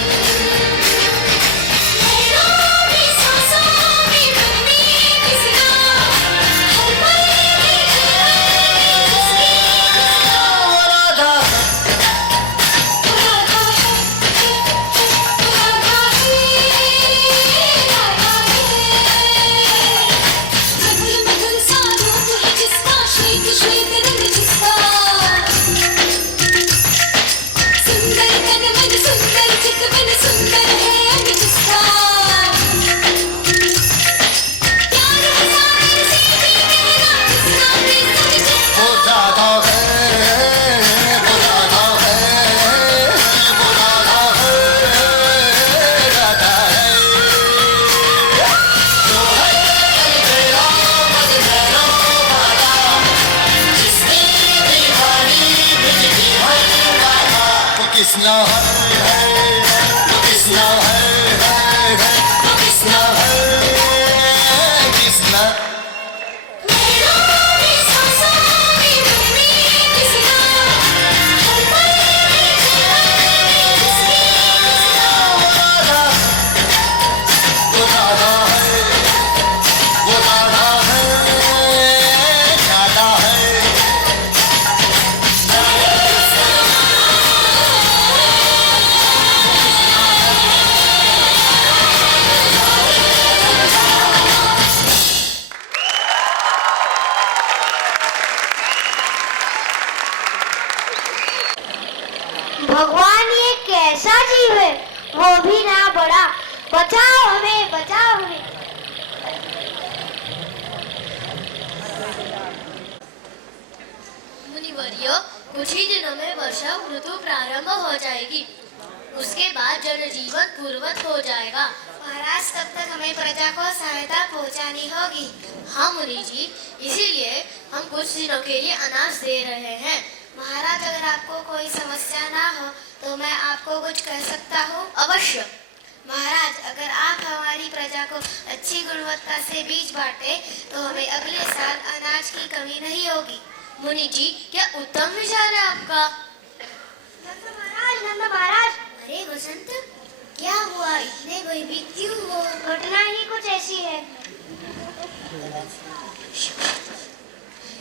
किसना भगवान ये कैसा जीव है, वो भी ना बड़ा, बचाओ हमें बचाओ हमें। मुनिवर्य, कुछ ही दिनों में वर्षा ऋतु प्रारंभ हो जाएगी, उसके बाद जनजीवन पूर्वत हो जाएगा। महाराज तब तक हमें प्रजा को सहायता पहुंचानी होगी। हाँ मुनि जी, इसीलिए हम कुछ दिनों के लिए अनाज दे रहे हैं। महाराज अगर आपको कोई समस्या ना हो तो मैं आपको कुछ कह सकता हूँ? अवश्य। महाराज अगर आप हमारी प्रजा को अच्छी गुणवत्ता से बीज बांटे तो हमें अगले साल अनाज की कमी नहीं होगी। मुनि जी, क्या उत्तम विचार है आपका। नंद महाराज। अरे वसंत, क्या हुआ, इतने भयभीत क्यों हो? घटना ही कुछ ऐसी है।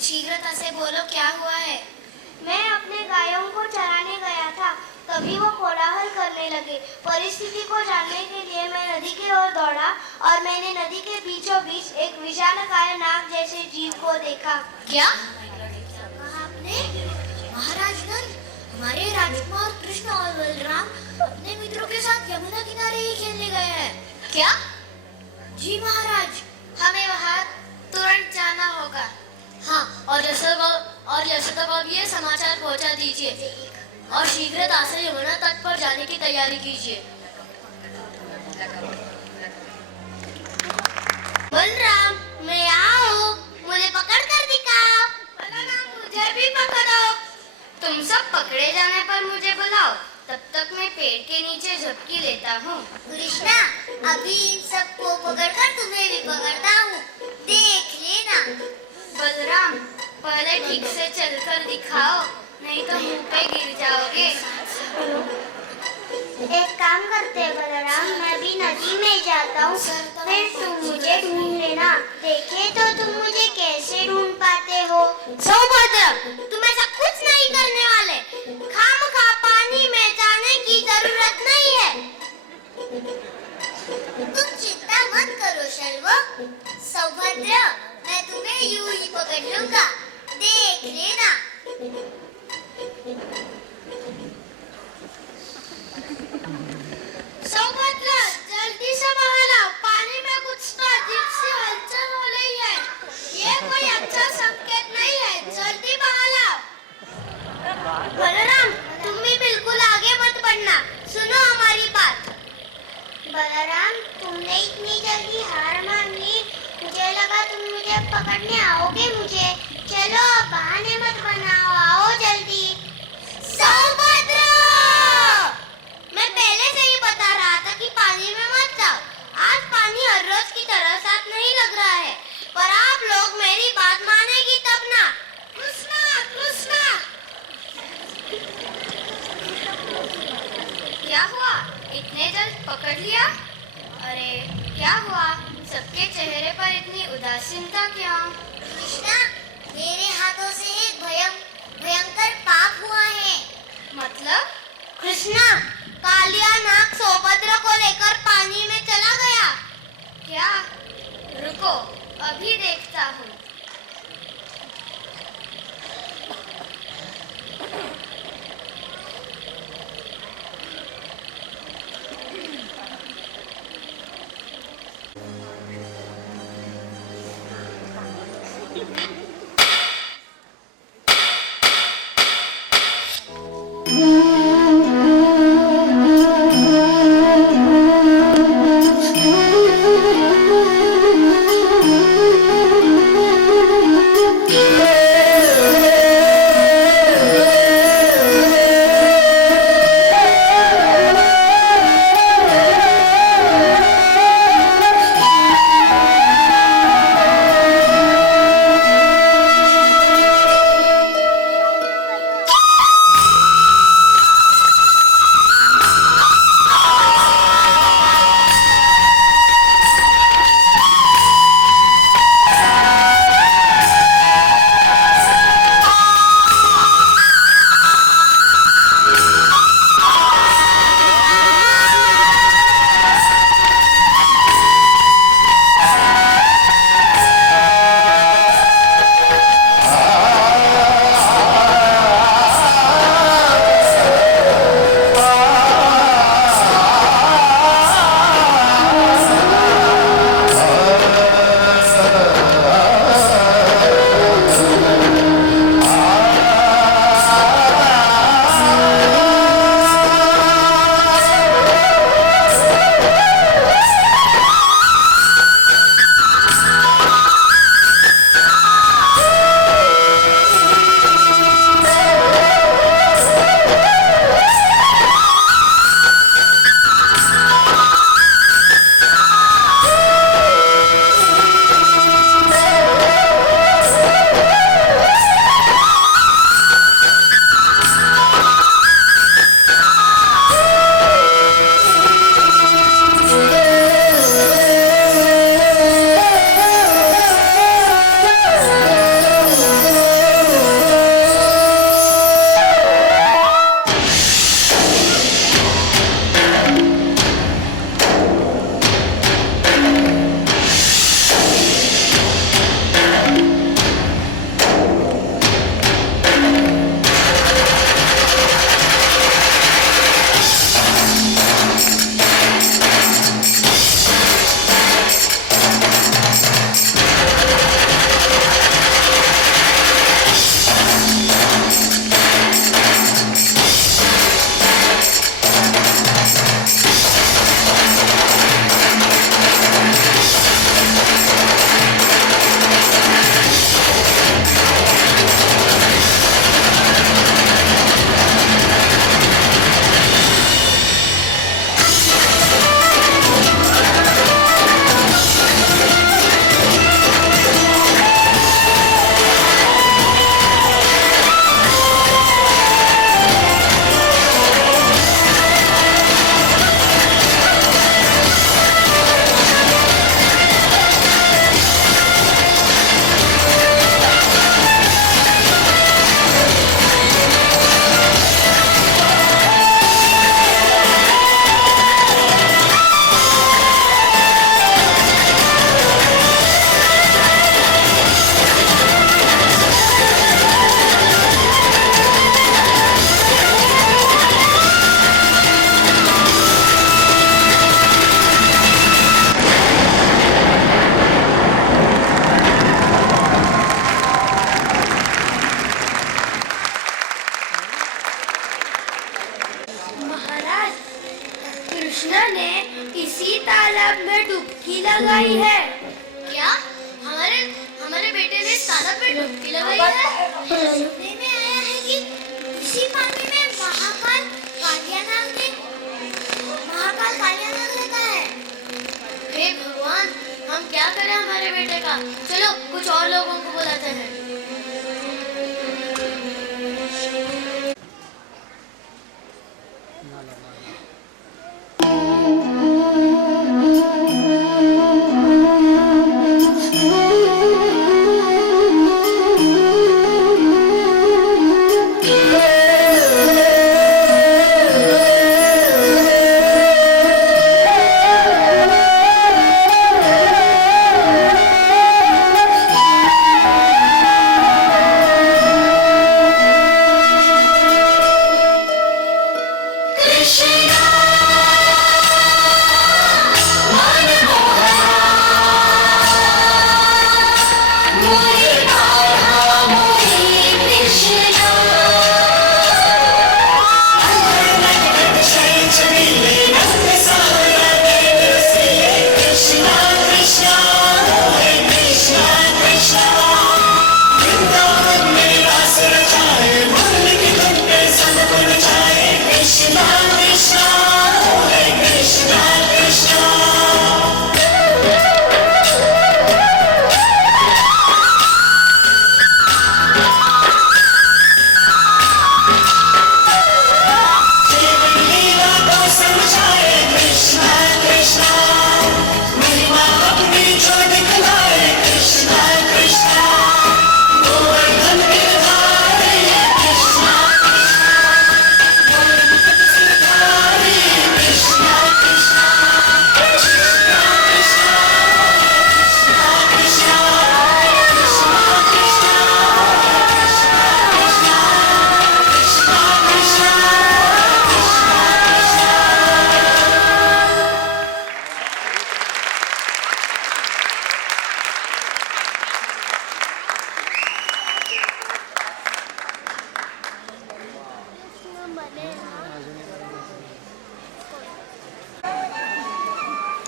शीघ्रता से बोलो, क्या हुआ है? मैं अपने गायों को चराने गया था, तभी वो कोलाहल करने लगे। परिस्थिति को जानने के लिए मैं नदी की ओर दौड़ा और मैंने नदी के बीचों बीच एक विशालकाय नाग जैसे जीव को देखा। क्या आपने? महाराज नंद, हमारे राजकुमार कृष्ण और बलराम अपने मित्रों के साथ यमुना किनारे ही खेलने गए हैं। क्या? जी महाराज, हमें वहाँ तुरंत जाना होगा। हाँ, और यशोदा को भी ये समाचार पहुंचा दीजिए और शीघ्रता से यमुना तट पर जाने की तैयारी कीजिए। बलराम, मैं यहाँ हूँ, मुझे पकड़ कर दिखाओ। बलराम, मुझे भी पकड़ो। तुम सब पकड़े जाने पर मुझे बुलाओ, तब तक मैं पेड़ के नीचे झपकी लेता हूँ। कृष्णा, अभी इन सबको पकड़कर तुम्हें भी पकड़ता हूँ, देख लेना। बलराम, पहले ठीक से चलकर दिखाओ, नहीं तो मुंह पे गिर जाओगे। एक काम करते हैं बलराम, मैं भी नदी में जाता हूँ, फिर तुम मुझे ढूंढ लेना। देखे तो तुम मुझे कैसे ढूंढ पाते हो। सौभद्र, तुम ऐसा कुछ नहीं करने वाले। खामखा पानी में जाने की जरूरत नहीं है। तुम चिंता मत करो शर्मा। सौभद्र, मैं तुम्हें यूं ही पकड़ लूंगा, देख लेना। सौभद्र, जल्दी से बाहर आओ, पानी में कुछ तो अजीब सी हलचल हो रही है। ये कोई अच्छा संकेत नहीं है, जल्दी बाहर आओ। बलराम, तुम भी बिल्कुल आगे मत बढ़ना, सुनो हमारी बात। बलराम, मुझे पकड़ने आओगे मुझे? चलो अब बहाने मत बनाओ, आओ जल्दी। सौभद्र, मैं पहले से ही बता रहा था कि पानी में मत जाओ। आज पानी हर रोज की तरह साफ नहीं लग रहा है, पर आप लोग मेरी बात मानेगी तब ना। कृष्णा, कृष्णा, क्या हुआ? इतने जल्द पकड़ लिया? अरे क्या हुआ? सबके चेहरे पर इतनी उदासीनता क्या? कृष्णा, मेरे हाथों से एक भयंकर पाप हुआ है। मतलब? कृष्णा, कालिया नाग सौभद्र को लेकर पानी में चला गया। क्या? रुको, अभी देखता हूँ। ने इसी तालाब में डुबकी लगाई है। क्या? हमारे बेटे ने स्नानक में डुबकी लगाई है। सुनने में आया है कि इसी पानी में महाकाल कालियानाग रहता है। हे भगवान, हम क्या करें हमारे बेटे का? चलो कुछ और लोगों को बुलाते हैं।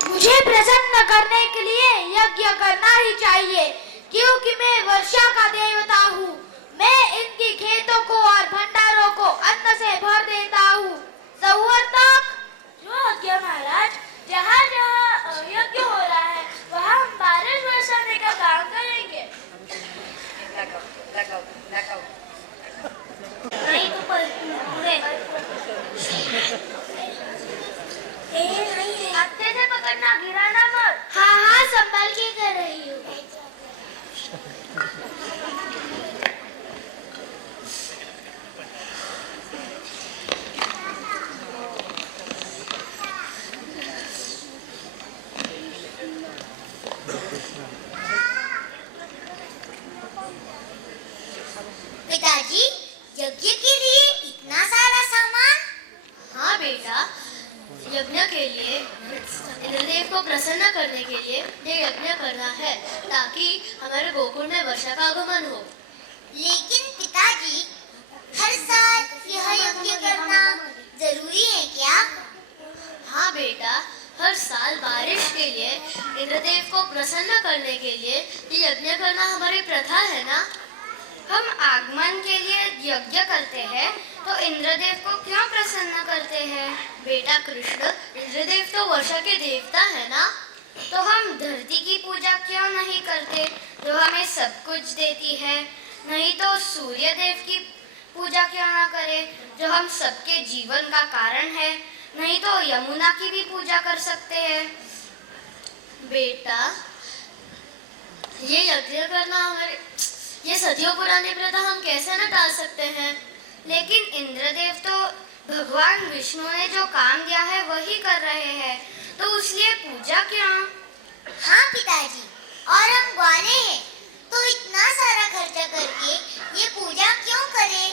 मुझे प्रसन्न करने के लिए यज्ञ करना ही चाहिए, क्योंकि मैं वर्षा का देवता हूँ। मैं इनकी खेतों को और भंडारों को अन्न से भर देता हूँ। संवर्तक, महाराज, जहाँ जहाँ यज्ञ हो रहा है वहाँ हम बारिश बरसाने का काम करेंगे। नहीं तो अच्छे से पकड़ना, गिराना मत। हाँ हाँ, संभाल के कर रही हूँ। पिताजी, यज्ञ के लिए इतना सारा सामान? हाँ बेटा, यज्ञ के लिए इंद्रदेव को प्रसन्न करने के लिए ये यज्ञ करना है, ताकि हमारे गोकुल में वर्षा का आगमन हो। लेकिन पिताजी, हर साल यह यज्ञ करना जरूरी है क्या? हाँ बेटा, हर साल बारिश के लिए इंद्रदेव को प्रसन्न करने के लिए ये यज्ञ करना हमारी प्रथा है ना। हम आगमन के लिए यज्ञ करते हैं, तो इंद्रदेव को क्यों प्रसन्न करते हैं? बेटा कृष्ण, इंद्रदेव तो वर्षा के देवता है ना। तो हम धरती की पूजा क्यों नहीं करते, जो हमें सब कुछ देती है? नहीं तो सूर्य देव की पूजा क्यों ना करें, जो हम सबके जीवन का कारण है? नहीं तो यमुना की भी पूजा कर सकते हैं। बेटा, ये यज्ञ करना हमारे ये सदियों पुरानी प्रथा हम कैसे न टाल सकते हैं। लेकिन इंद्रदेव तो भगवान विष्णु ने जो काम दिया है वही कर रहे हैं, तो इसलिए पूजा क्यों? हाँ पिताजी, और हम ग्वाले हैं, तो इतना सारा खर्चा करके ये पूजा क्यों करें?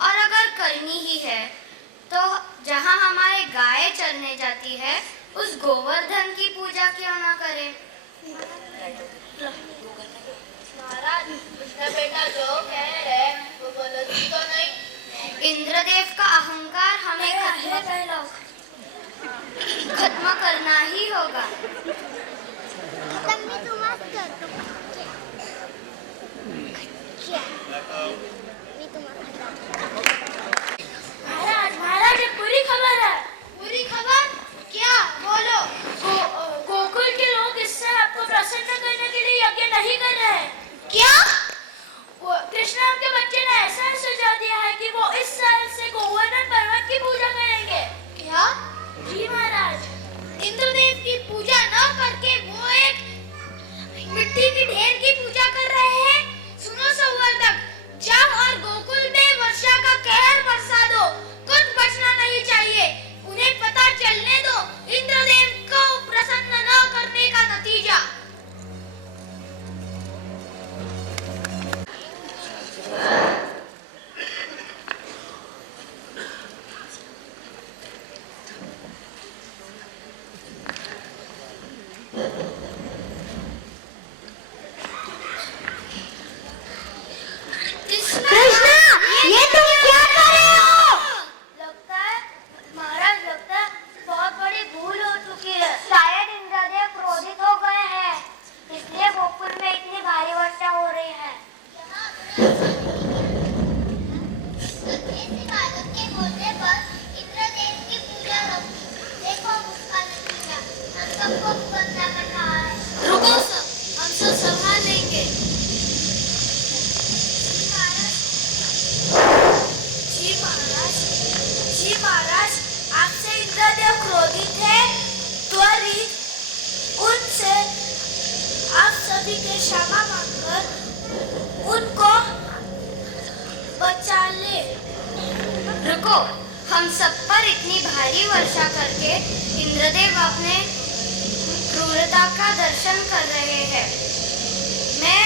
और अगर करनी ही है, तो जहाँ हमारे गाय चरने जाती है, उस गोवर्धन की पूजा क्यों ना करें? महाराज, उसका बेटा जो कह रहे वो गलत तो नहीं। इंद्रदेव का अहंकार हमें खत्म करना ही होगा। विरोधी के क्षमा मांगकर उनको बचा ले। रुको, हम सब पर इतनी भारी वर्षा करके इंद्रदेव अपने क्रूरता का दर्शन कर रहे हैं। मैं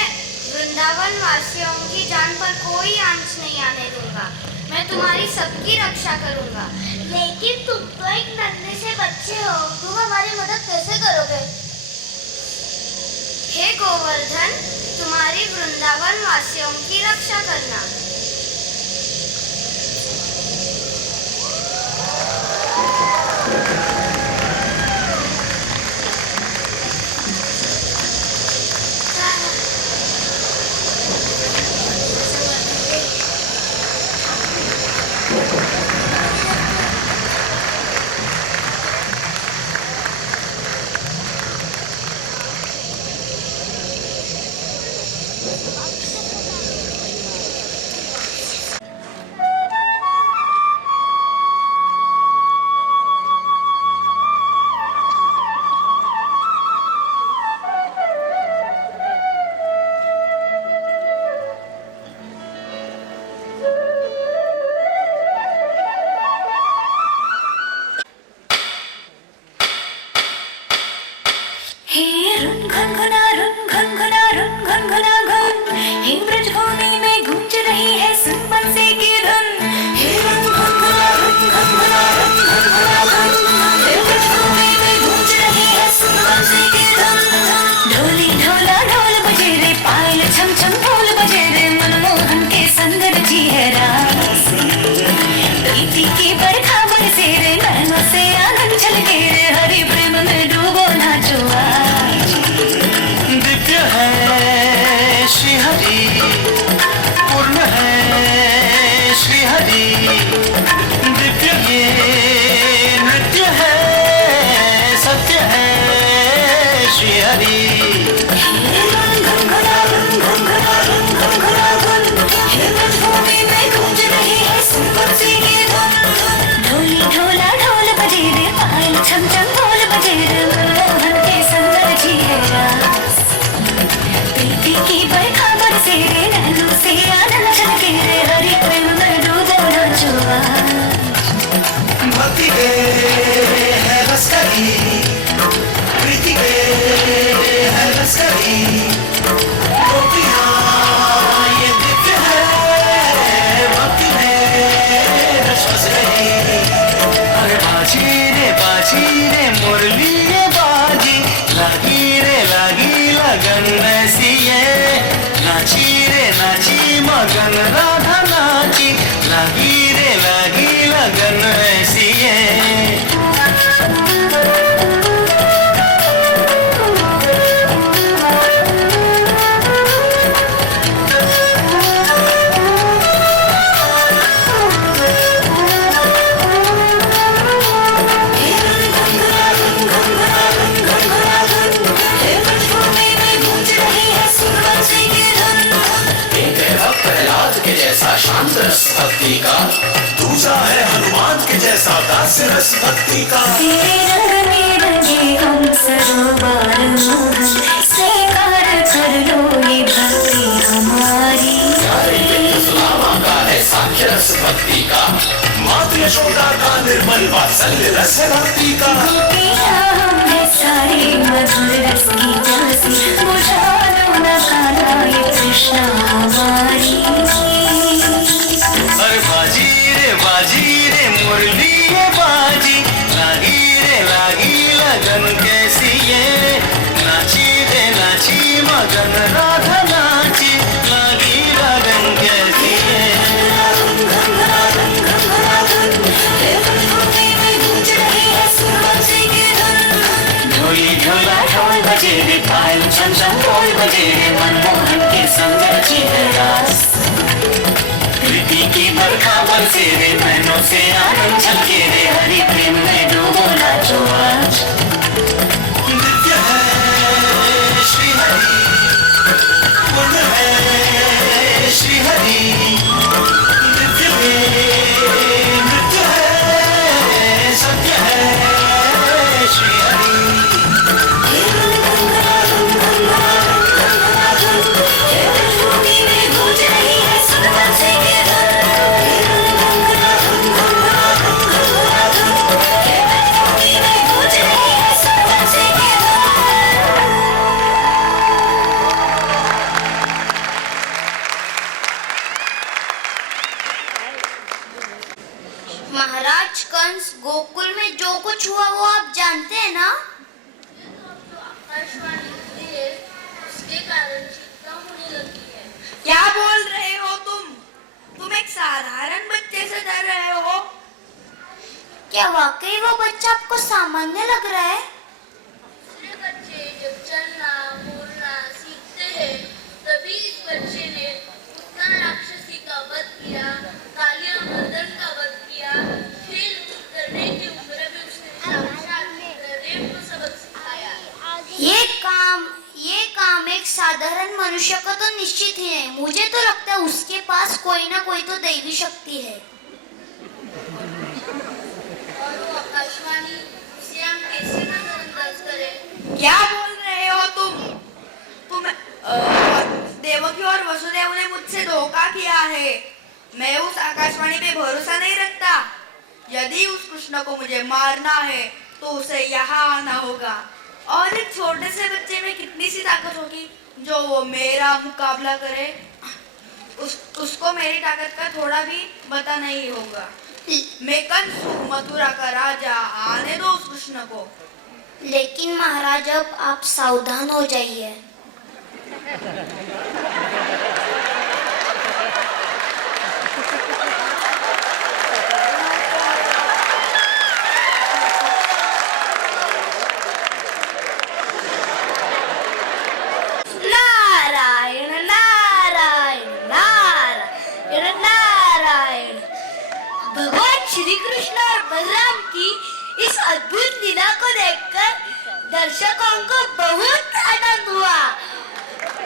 वृंदावन वासियों की जान पर कोई आंच नहीं आने दूंगा। मैं तुम्हारी सबकी रक्षा करूंगा। लेकिन तुम तो एक नन्हे से बच्चे हो, तुम हमारी मदद कैसे करोगे? हे गोवर्धन, तुम्हारी वृंदावन वासियों की रक्षा करना। शांत रस भक्ति का, दूसरा है हनुमान के जैसा दास्य रस भक्ति का। तेरे रंग में रंगे हम सरोवर मोहन, स्वीकार कर लो ये भक्ति हमारी। सुदामा का है साख्य रस भक्ति का, मातृ यशोदा का निर्मल वात्सल्य रस भक्ति का। गोपियाँ हम है सारे मधुर रस की झांसी, बुझा लो न कान्हा ये कृष्णा हमारी। अरे बाजी रे मुरली है बाजी, लागी लगन कैसी है, नाची रे नाची मगन राधा नाची, लागी लगन कैसी है। ढोली ढोला ढोल बजे रे, पायल छम छम ढोल बजे रे, मनमोहन के संग रची है रास। प्रीति की बरखा बरसे रे, नैनों से आनंद झलके रे, हरि प्रेम में डूबो नाचो आज। नित्य है श्री हरि, पूर्ण है श्री हरि, नित्य है सत्य है श्री हरि। डर रहे हो? क्या वाकई वो बच्चा आपको सामान्य लग रहा है? बच्चे जब चलना बोलना सीखते हैं तभी इस बच्चे ने उत्तर राक्षसी का वध किया, कालिया मर्दन का वध किया, खेल करने की उम्र में उसने साक्षात देव को सबक सिखाया। ये काम एक साधारण मनुष्य को तो निश्चित ही है। मुझे तो लगता है उसके पास कोई ना कोई तो दैवी शक्ति है। और वो आकाशवाणी उसे हम कैसे नजरअंदाज करें? क्या बोल रहे हो तुम देवकी और वसुदेव ने मुझसे धोखा किया है। मैं उस आकाशवाणी पे भरोसा नहीं रखता। यदि उस कृष्ण को मुझे मारना है तो उसे यहाँ आना होगा। और एक छोटे से बच्चे में कितनी सी ताकत होगी जो वो मेरा मुकाबला करे। उसको मेरी ताकत का थोड़ा भी पता नहीं होगा। मैं कंस हूँ, मथुरा का राजा। आने दो उस कृष्ण को। लेकिन महाराज अब आप सावधान हो जाइए। नारायण नारायण नारायण नारायण। भगवान श्री कृष्ण और बलराम की इस अद्भुत लीला को देखकर दर्शकों को बहुत आनंद हुआ।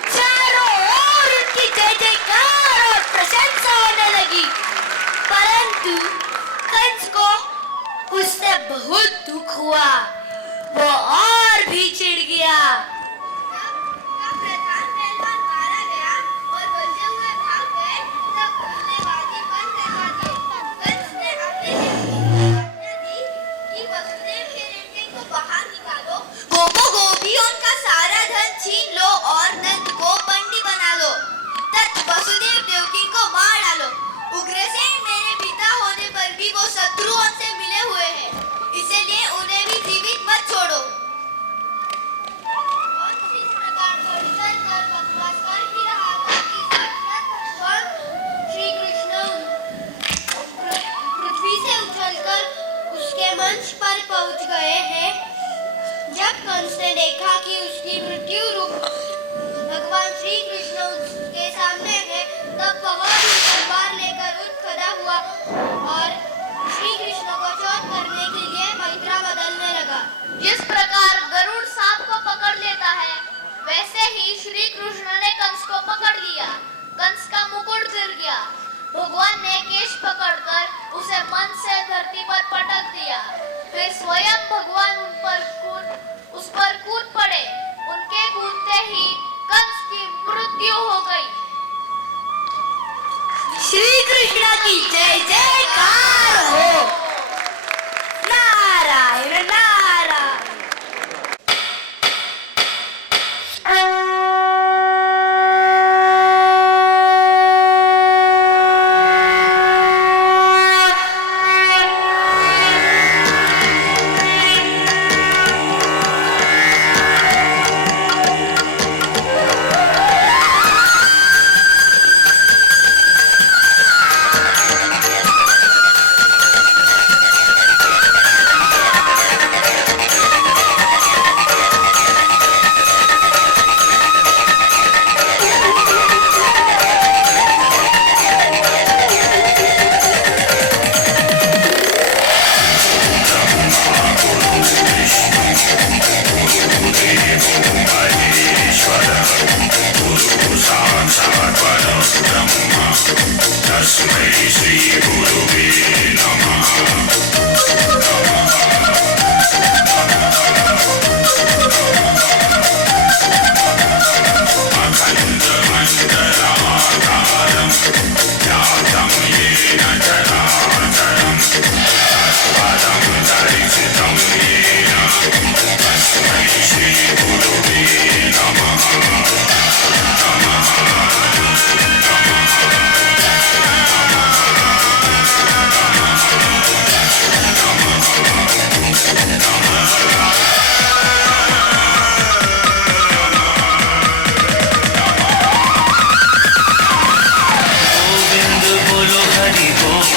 चारों ओर उनकी जय जयकार और प्रशंसा होने लगी। परंतु कंस को उससे बहुत दुख हुआ। वो और भी चिढ़ गया। प्रधान पहलवान मारा गया और बचे हुए भाग गए तब मुक्केबाजी बंद करवा दी। कंस ने अपने आज्ञा दी कि वसुदेव के लड़के को बाहर निकालो, गोपियों का सारा धन छीन लो और नंद को बंदी बना लो। तब वसुदेव देवकी को मार डालो। उग्रसेन मेरे पिता होने पर भी वो शत्रुओं से मिले हुए हैं, इसलिए उन्हें भी जीवित मत छोड़ो। और इस प्रकार कर बकवास कर ही रहा था कि साक्षात भगवान श्री कृष्ण पृथ्वी से उछलकर उसके मंच पर पहुंच गए हैं। जब कंस ने देखा कि उसकी मृत्यु रूप भगवान श्री कृष्ण उसके सामने है, तब वह भी तलवार लेकर उठ खड़ा हुआ और श्री कृष्ण को चोट करने के लिए मुद्रा बदलने लगा। जिस प्रकार गरुड़ सांप को पकड़ लेता है, वैसे ही श्री कृष्ण ने कंस को पकड़ लिया। कंस का मुकुट गिर गया। भगवान ने केश पकड़कर उसे मन से धरती पर पटक दिया। फिर स्वयं भगवान उस पर कूद पड़े। उनके कूदते ही कंस की मृत्यु हो गई। श्री कृष्ण की जय जयकार हो। नारायण नारायण।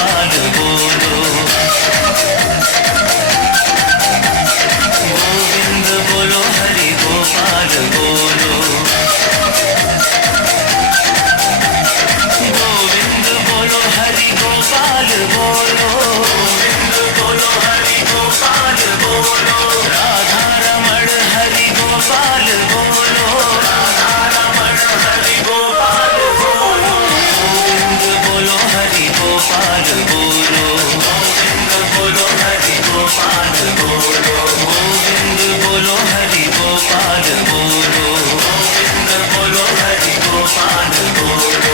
गोपाल बोलो गोविंद बोलो हरि गोपाल बोलो गोविंद बोलो हरि गोपाल बोलो गोविंद बोलो हरि गोपाल बोलो राधा रमण हरि गोपाल बोलो राधा रमण हरि गोपाल बोलो गोविंद बोलो हरि गोपाल बोलो गोविंद बोलो हरि गोपाल बोलो गोविंद बोलो हरि गोपाल बोलो गोविंद बोलो हरि गोपाल बोलो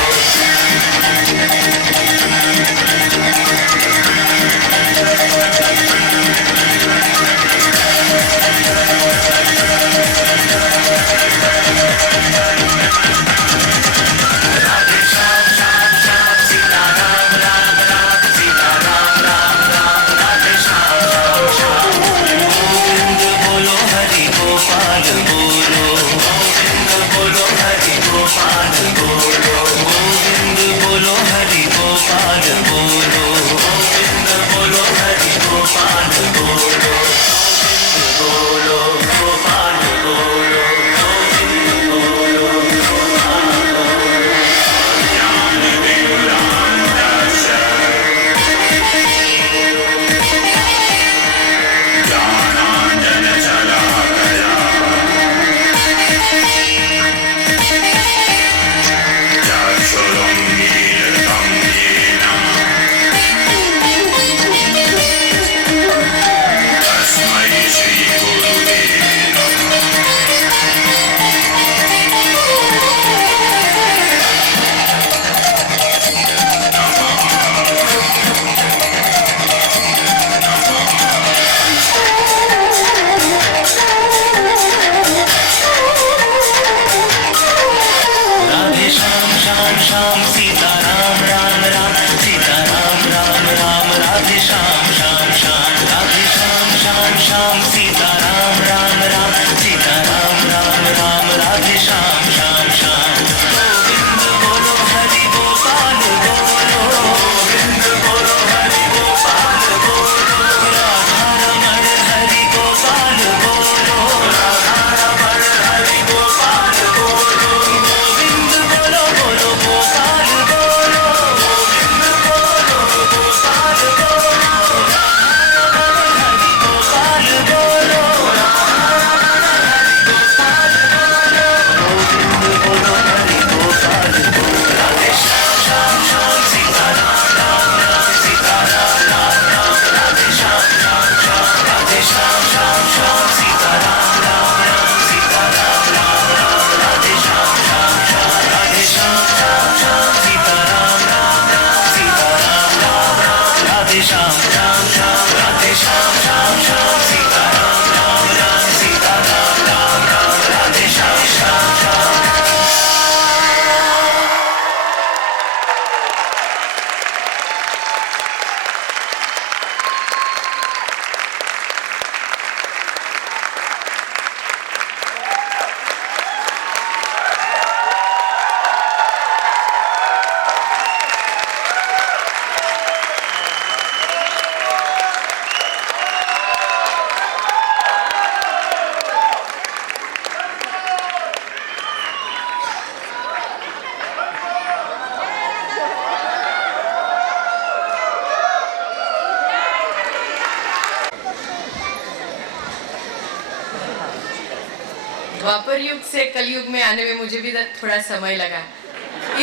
द्वापर युग से कलयुग में आने में मुझे भी थोड़ा समय लगा।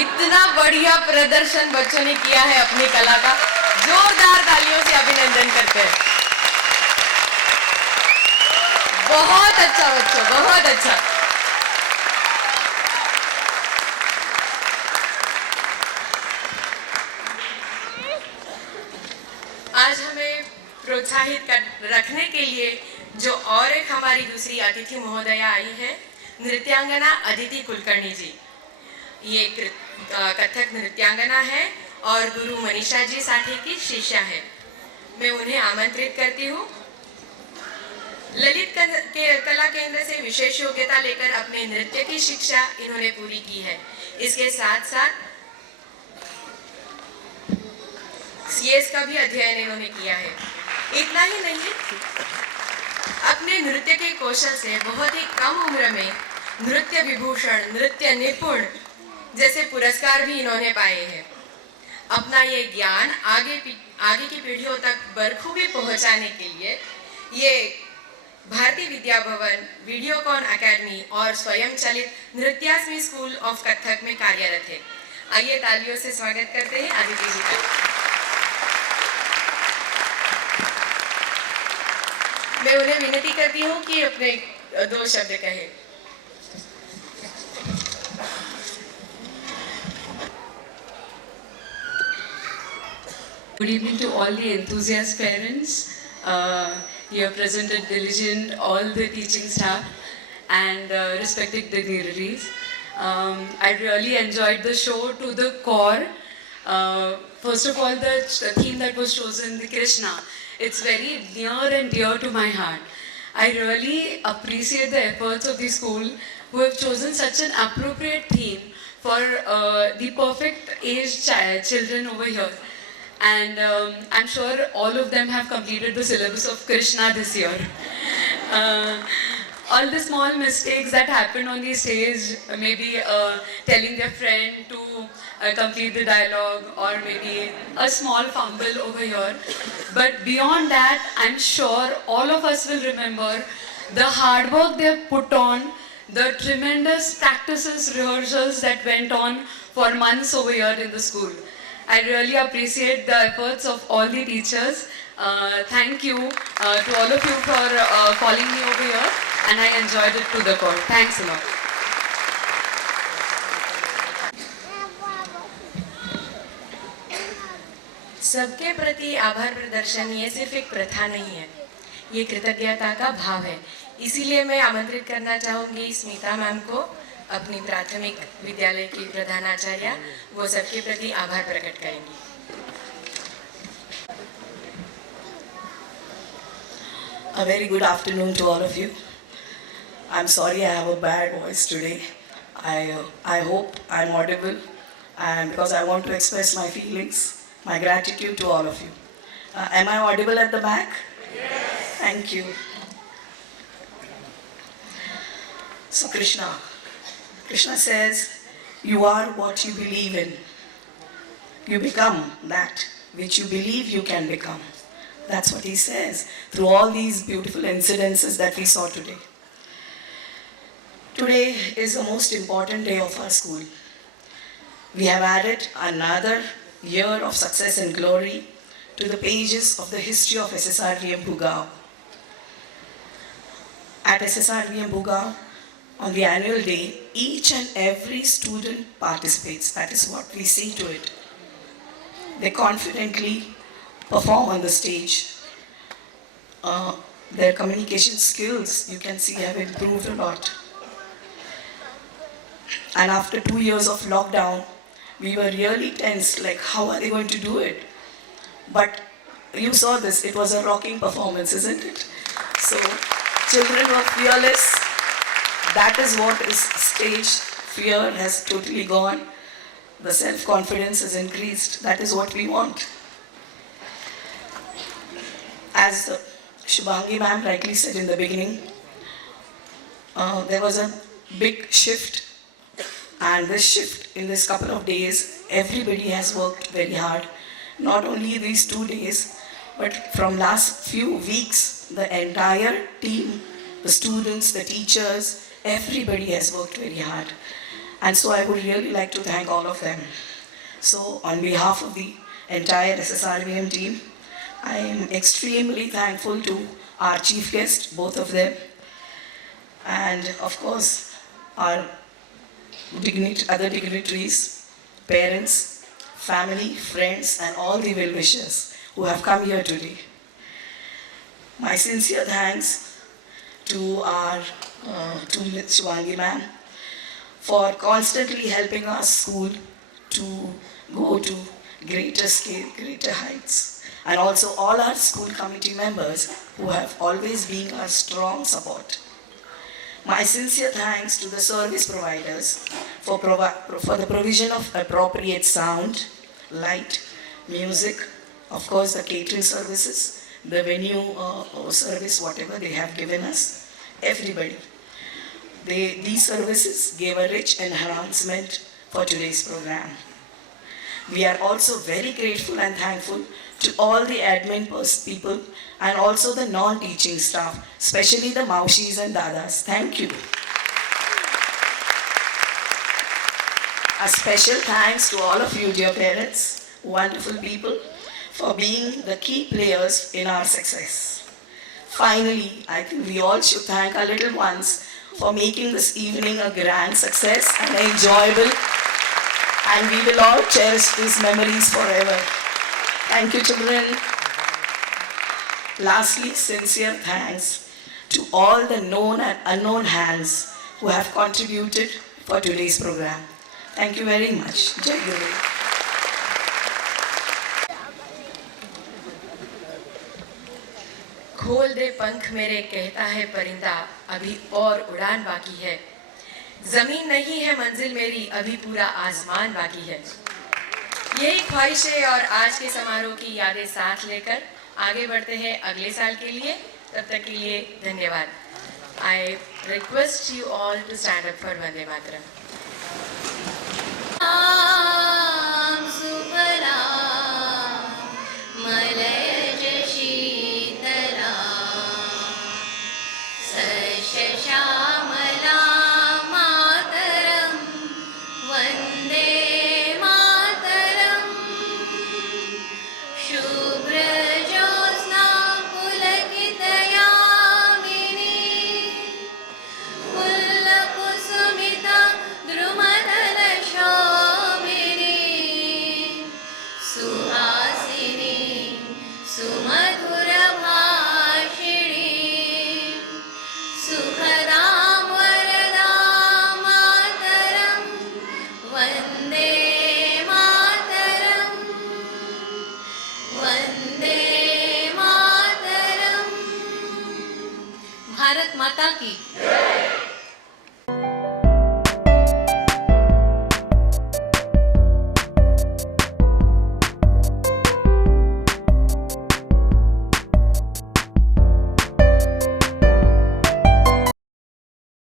इतना बढ़िया प्रदर्शन बच्चों ने किया है अपनी कला का, जोरदार तालियों से अभिनंदन करते हैं। बहुत अच्छा बच्चों, बहुत अच्छा। आज हमें प्रोत्साहित रखने के लिए जो और एक हमारी दूसरी अतिथि महोदया आई है, नृत्यांगना अदिति कुलकर्णी जी। ये कथक नृत्यांगना है और गुरु मनीषा जी साठी की शिष्या है। मैं उन्हें आमंत्रित करती हूँ। ललित कला केंद्र से विशेष योग्यता लेकर अपने नृत्य की शिक्षा इन्होंने पूरी की है। इसके साथ साथ सीएस का भी अध्ययन इन्होंने किया है। इतना ही नहीं, अपने नृत्य के कौशल से बहुत ही कम उम्र में नृत्य विभूषण, नृत्य निपुण जैसे पुरस्कार भी इन्होंने पाए हैं। अपना ये ज्ञान आगे की पीढ़ियों तक बखूबी पहुंचाने के लिए ये भारतीय विद्या भवन, वीडियोकॉन एकेडमी और स्वयं चलित नृत्यास्मी स्कूल ऑफ कथक में कार्यरत है। आइए तालियों से स्वागत करते हैं आदित्य जी का। मैं उन्हें विनती करती हूँ कि अपने 2 शब्द कहें। Good evening to all the enthusiast parents. Here present at Diligent, all the teaching staff and respected dignitaries. I really enjoyed the show to the core. First of all, the theme that was chosen, the Krishna, it's very near and dear to my heart. I really appreciate the efforts of the school who have chosen such an appropriate theme for the perfect age children over here. And I'm sure all of them have completed the syllabus of Krishna this year. All the small mistakes that happened on the stage, maybe telling their friend to complete the dialogue, or maybe a small fumble over here. But beyond that, I'm sure all of us will remember the hard work they have put on, the tremendous practices, rehearsals that went on for months over here in the school. I really appreciate the efforts of all the teachers. Thank you to all of you for calling me over here, and I enjoyed it to the core. Thanks a lot. सबके प्रति आभार प्रदर्शन ये सिर्फ एक प्रथा नहीं है, ये कृतज्ञता का भाव है। इसीलिए मैं आमंत्रित करना चाहूँगी स्मिता मैम को, अपनी प्राथमिक विद्यालय की प्रधानाचार्य, वो सबके प्रति आभार प्रकट करेंगी। A very good afternoon to all of you. I'm sorry I have a bad voice today. I hope I'm audible, and because I want to express my feelings, my gratitude to all of you. Am I audible at the back? Yes. Thank you. So Krishna says, you are what you believe in. You become that which you believe you can become. That's what he says through all these beautiful incidences that we saw today. Today is the most important day of our school. We have added another year of success and glory to the pages of the history of SSRVM Bhugao. At SSRVM Bhugao, on the annual day, each and every student participates. That is what we see to it. They confidently perform on the stage. Their communication skills, you can see, have improved a lot. And after 2 years of lockdown, we were really tense, like how are they going to do it? But you saw this, it was a rocking performance, isn't it? So, children were fearless. That is what is stage. Fear has totally gone. The self-confidence has increased. That is what we want. As Shubhangi ma'am rightly said in the beginning, there was a big shift. And this shift in this couple of days, everybody has worked very hard. Not only these 2 days, but from last few weeks, the entire team, the students, the teachers, everybody has worked very hard. And so I would really like to thank all of them. So on behalf of the entire SSRVM team, I am extremely thankful to our chief guests, both of them, and of course our other dignitaries, parents, family, friends, and all the well-wishers who have come here today. My sincere thanks to Ms. Shubhangi ma'am for constantly helping our school to go to greater scale, greater heights, and also all our school committee members who have always been our strong support. My sincere thanks to the service providers for the provision of appropriate sound, light, music, of course the catering services, the venue service, whatever they have given us, everybody. These services gave a rich enhancement for today's program. We are also very grateful and thankful to all the admin people and also the non-teaching staff, especially the Maushis and Dadas. Thank you. A special thanks to all of you, dear parents, wonderful people, for being the key players in our success. Finally, I think we all should thank our little ones for making this evening a grand success and enjoyable. And we will all cherish these memories forever. Thank you, children. Lastly, sincere thanks to all the known and unknown hands who have contributed for today's program. Thank you very much. Jai Guru. खोल दे पंख मेरे कहता है परिंदा, अभी और उड़ान बाकी है। जमीन नहीं है मंजिल मेरी, अभी पूरा आसमान बाकी है। यही ख्वाहिशें और आज के समारोह की यादें साथ लेकर आगे बढ़ते हैं अगले साल के लिए। तब तक के लिए धन्यवाद। I request you all to stand up for Vande Mataram. Bharat माता की